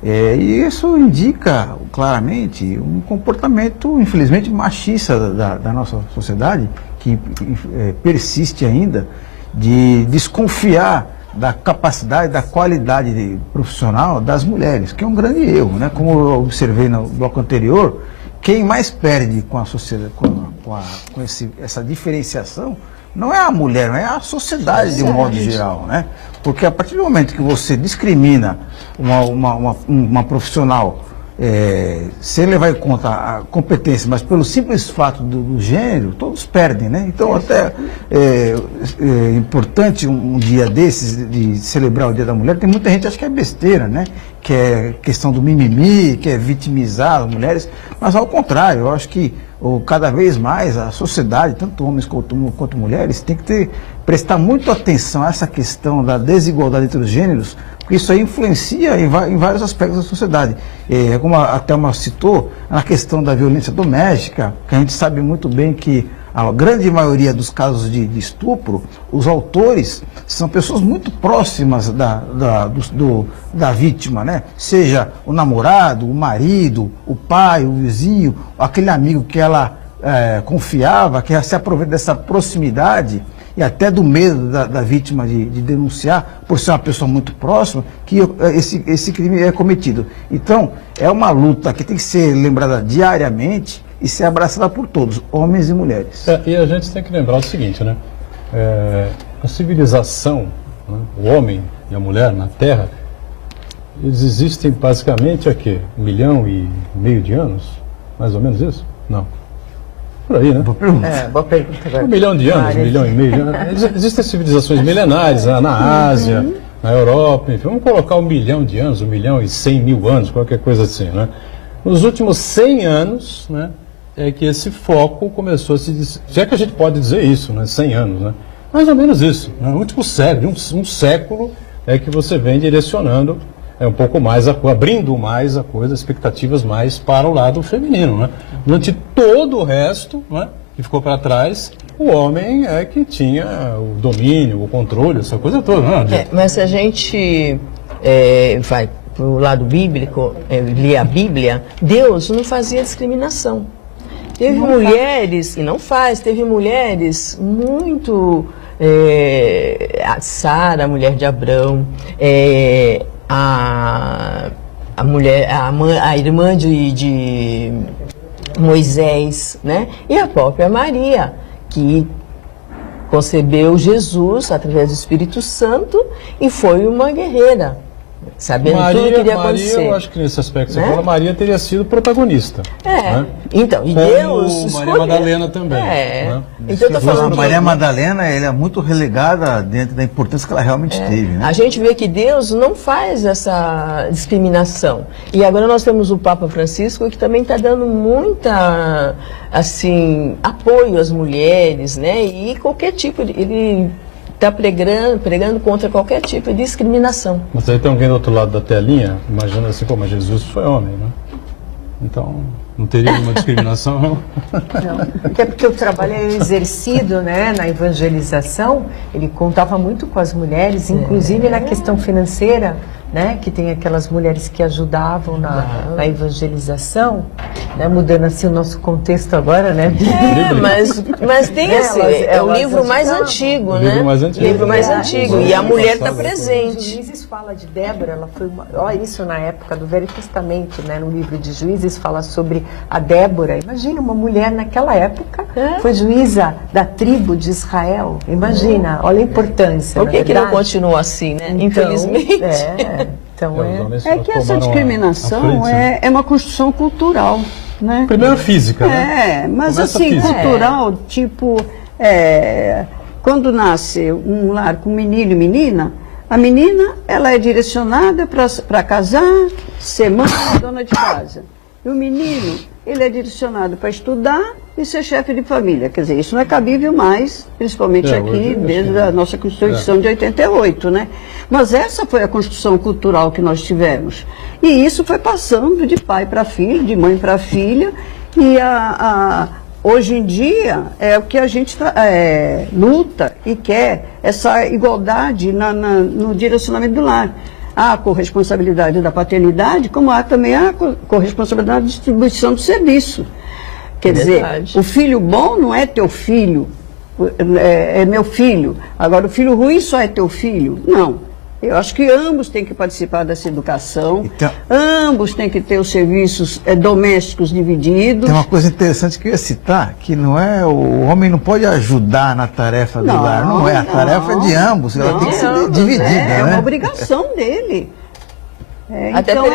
E isso indica claramente um comportamento, infelizmente, machista da nossa sociedade, que persiste ainda, de desconfiar da capacidade, da qualidade profissional das mulheres, que é um grande erro, né? Como eu observei no bloco anterior, quem mais perde com a sociedade, com essa diferenciação, não é a mulher, não é a sociedade de um modo geral, né? Porque a partir do momento que você discrimina uma profissional sem levar em conta a competência, mas pelo simples fato do gênero, todos perdem, né? Então até é importante um dia desses, de celebrar o Dia da Mulher, tem muita gente que acha que é besteira, né? Que é questão do mimimi, que é vitimizar as mulheres, mas ao contrário, eu acho que cada vez mais a sociedade, tanto homens quanto mulheres, tem que prestar muito atenção a essa questão da desigualdade entre os gêneros, porque isso aí influencia em vários aspectos da sociedade. Como a Thelma citou, na questão da violência doméstica, que a gente sabe muito bem que a grande maioria dos casos de estupro, os autores são pessoas muito próximas da vítima, né? Seja o namorado, o marido, o pai, o vizinho, aquele amigo que ela confiava, que se aproveita dessa proximidade e até do medo da vítima de denunciar, por ser uma pessoa muito próxima, que esse crime é cometido. Então, é uma luta que tem que ser lembrada diariamente e ser abraçada por todos, homens e mulheres. E a gente tem que lembrar o seguinte, né? A civilização, né? O homem e a mulher na Terra, eles existem basicamente há quê? 1,5 milhão de anos? Mais ou menos isso? Não. Por aí, né? Boa pergunta. Boa pergunta. 1 milhão de anos, 1,5 milhão de anos. Existem civilizações milenares, né? Na Ásia, na Europa, enfim. Vamos colocar 1 milhão de anos, 1.100.000 anos, qualquer coisa assim, né? Nos últimos 100 anos, né? É que esse foco começou a se... Já que a gente pode dizer isso, né? 100 anos, né? Mais ou menos isso. Né? No último século, um século é que você vem direcionando um pouco mais, abrindo mais a coisa, expectativas mais para o lado feminino, né? Durante todo o resto, né, que ficou para trás, o homem é que tinha o domínio, o controle, essa coisa toda. Né? Mas se a gente vai para o lado bíblico, ler a Bíblia, Deus não fazia discriminação. Teve mulheres, e não faz, teve mulheres muito... a Sara, a mulher de Abrão, a irmã de Moisés, né? E a própria Maria, que concebeu Jesus através do Espírito Santo e foi uma guerreira, sabendo tudo que iria acontecer. Maria, eu acho que nesse aspecto, você fala, Maria teria sido protagonista. Né? Então, e Deus escolheu. Maria Madalena também. Né? Então, eu tô falando Maria Madalena, ela é muito relegada dentro da importância que ela realmente teve. Né? A gente vê que Deus não faz essa discriminação. E agora nós temos o Papa Francisco, que também está dando muita, assim, apoio às mulheres, né? E qualquer tipo, ele está pregando contra qualquer tipo de discriminação. Mas aí tem alguém do outro lado da telinha, imaginando assim, pô, mas Jesus foi homem, né? Então, não teria nenhuma discriminação, não? Não, até porque o trabalho é exercido, né, na evangelização, ele contava muito com as mulheres, inclusive na questão financeira, né, que tem aquelas mulheres que ajudavam na evangelização, né, mudando assim o nosso contexto agora, né? Mas tem esse, é o livro mais antigo, né? Livro mais antigo. E a mulher está presente. Juízes fala de Débora, ela foi olha isso na época do Velho Testamento, né, no livro de Juízes fala sobre a Débora. Imagina uma mulher naquela época, foi juíza da tribo de Israel. Imagina, olha a importância. Por que não continua assim, né? Então, infelizmente. Então é que essa discriminação é uma construção cultural, né? Primeiro física, né? Mas começa assim, física. cultural, tipo, quando nasce um lar com menino e menina, a menina, ela é direcionada para casar, ser mãe e dona de casa. E o menino, ele é direcionado para estudar e ser chefe de família. Quer dizer, isso não é cabível mais, principalmente aqui, desde a nossa Constituição de 88, né? Mas essa foi a construção cultural que nós tivemos. E isso foi passando de pai para filho, de mãe para filha, e hoje em dia é o que a gente luta e quer, essa igualdade no direcionamento do lar. Há a corresponsabilidade da paternidade, como há também a corresponsabilidade da distribuição do serviço. Quer dizer, o filho bom não é teu filho, é meu filho. Agora, o filho ruim só é teu filho. Não. Eu acho que ambos têm que participar dessa educação, ambos têm que ter os serviços domésticos divididos. Tem uma coisa interessante que eu ia citar, que não é o homem não pode ajudar na tarefa do lar, não é, a tarefa é de ambos, ela tem que ser dividida. É uma obrigação dele. Até então,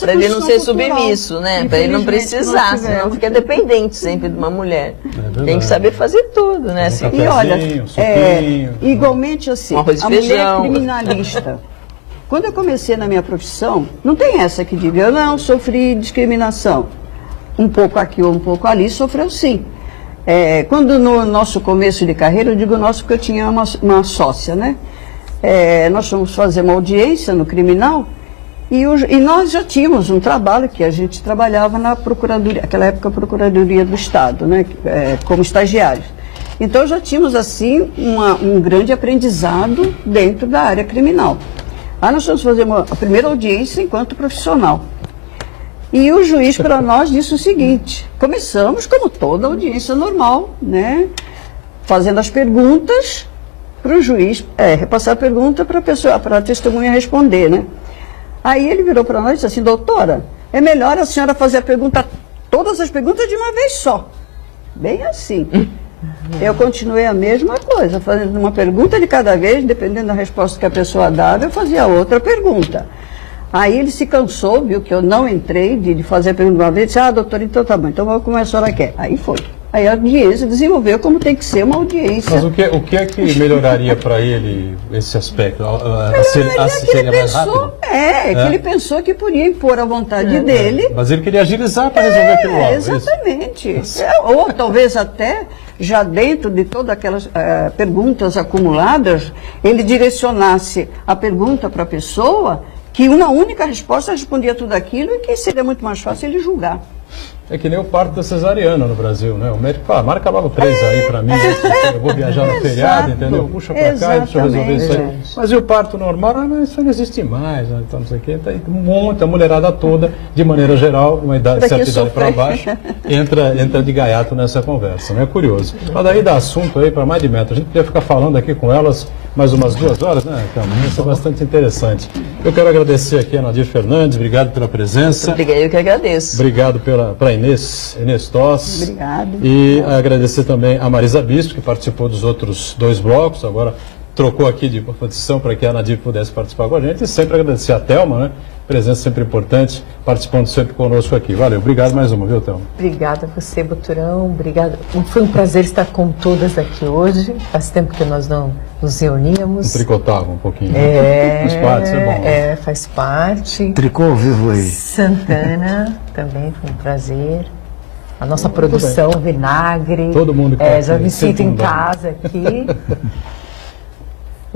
para ele não ser submisso, né? Para ele não precisar, senão fica dependente sempre de uma mulher. Tem que saber fazer tudo, né? Assim, e olha, igualmente assim, a mulher criminalista. Quando eu comecei na minha profissão, não tem essa que diga, eu não sofri discriminação. Um pouco aqui ou um pouco ali, sofreu sim. Quando no nosso começo de carreira, eu digo nosso porque eu tinha uma sócia, né? Nós fomos fazer uma audiência no criminal, e nós já tínhamos um trabalho que a gente trabalhava na Procuradoria, naquela época a Procuradoria do Estado, né, como estagiários. Então já tínhamos assim um grande aprendizado dentro da área criminal. Aí nós fomos fazer a primeira audiência enquanto profissional. E o juiz para nós disse o seguinte, começamos como toda audiência normal, né, fazendo as perguntas para o juiz, repassar a pergunta para a testemunha responder, né. Aí ele virou para nós e disse assim, doutora, é melhor a senhora fazer todas as perguntas de uma vez só. Bem assim. Eu continuei a mesma coisa, fazendo uma pergunta de cada vez, dependendo da resposta que a pessoa dava, eu fazia outra pergunta. Aí ele se cansou, viu que eu não entrei de fazer a pergunta de uma vez, disse, doutora, então tá bom, então vamos como a senhora quer. Aí foi. Aí a audiência desenvolveu como tem que ser uma audiência. Mas o que é que melhoraria para ele esse aspecto? Seria mais rápido? Que ele pensou que podia impor a vontade dele. Mas ele queria agilizar para resolver aquilo lá. Exatamente. Ou talvez até, já dentro de todas aquelas perguntas acumuladas, ele direcionasse a pergunta para a pessoa, que uma única resposta respondia tudo aquilo e que seria muito mais fácil ele julgar. É que nem o parto da cesariana no Brasil, né? O médico fala, marca logo 3 aí para mim, eu vou viajar no feriado, entendeu? Puxa para cá, deixa eu resolver isso aí. Mas e o parto normal? Mas isso não existe mais, né? Então não sei o quê. Tá aí a mulherada toda, de maneira geral, uma certa idade para baixo, entra de gaiato nessa conversa, né? É curioso. Mas daí dá assunto aí para mais de metro. A gente podia ficar falando aqui com elas mais umas 2 horas, né? Então, isso é bastante interessante. Eu quero agradecer aqui a Nadir Fernandes, obrigado pela presença. Eu que agradeço. Obrigado para Inês Toss. Obrigado. E agradecer também a Marisa Bispo, que participou dos outros 2 blocos, agora trocou aqui de posição para que a Nadir pudesse participar com a gente. E sempre agradecer a Thelma, né? Presença sempre importante, participando sempre conosco aqui. Valeu, obrigado mais uma, viu, Thelma? Obrigada a você, Boturão, obrigada. Foi um prazer estar com todas aqui hoje. Faz tempo que nós não nos reuníamos. Tricotava um pouquinho. Faz parte, isso é bom. Faz parte. Tricô ao vivo aí. Santana, também foi um prazer. A nossa produção, Vinagre. Todo mundo que já me sinto em casa aqui.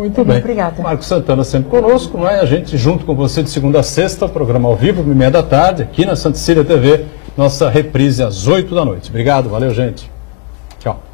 Muito bem. Obrigada. Marcos Santana sempre conosco, não é? A gente junto com você de segunda a sexta, programa ao vivo, 1h30 da tarde, aqui na Santa Cecília TV, nossa reprise às 8 da noite. Obrigado, valeu, gente. Tchau.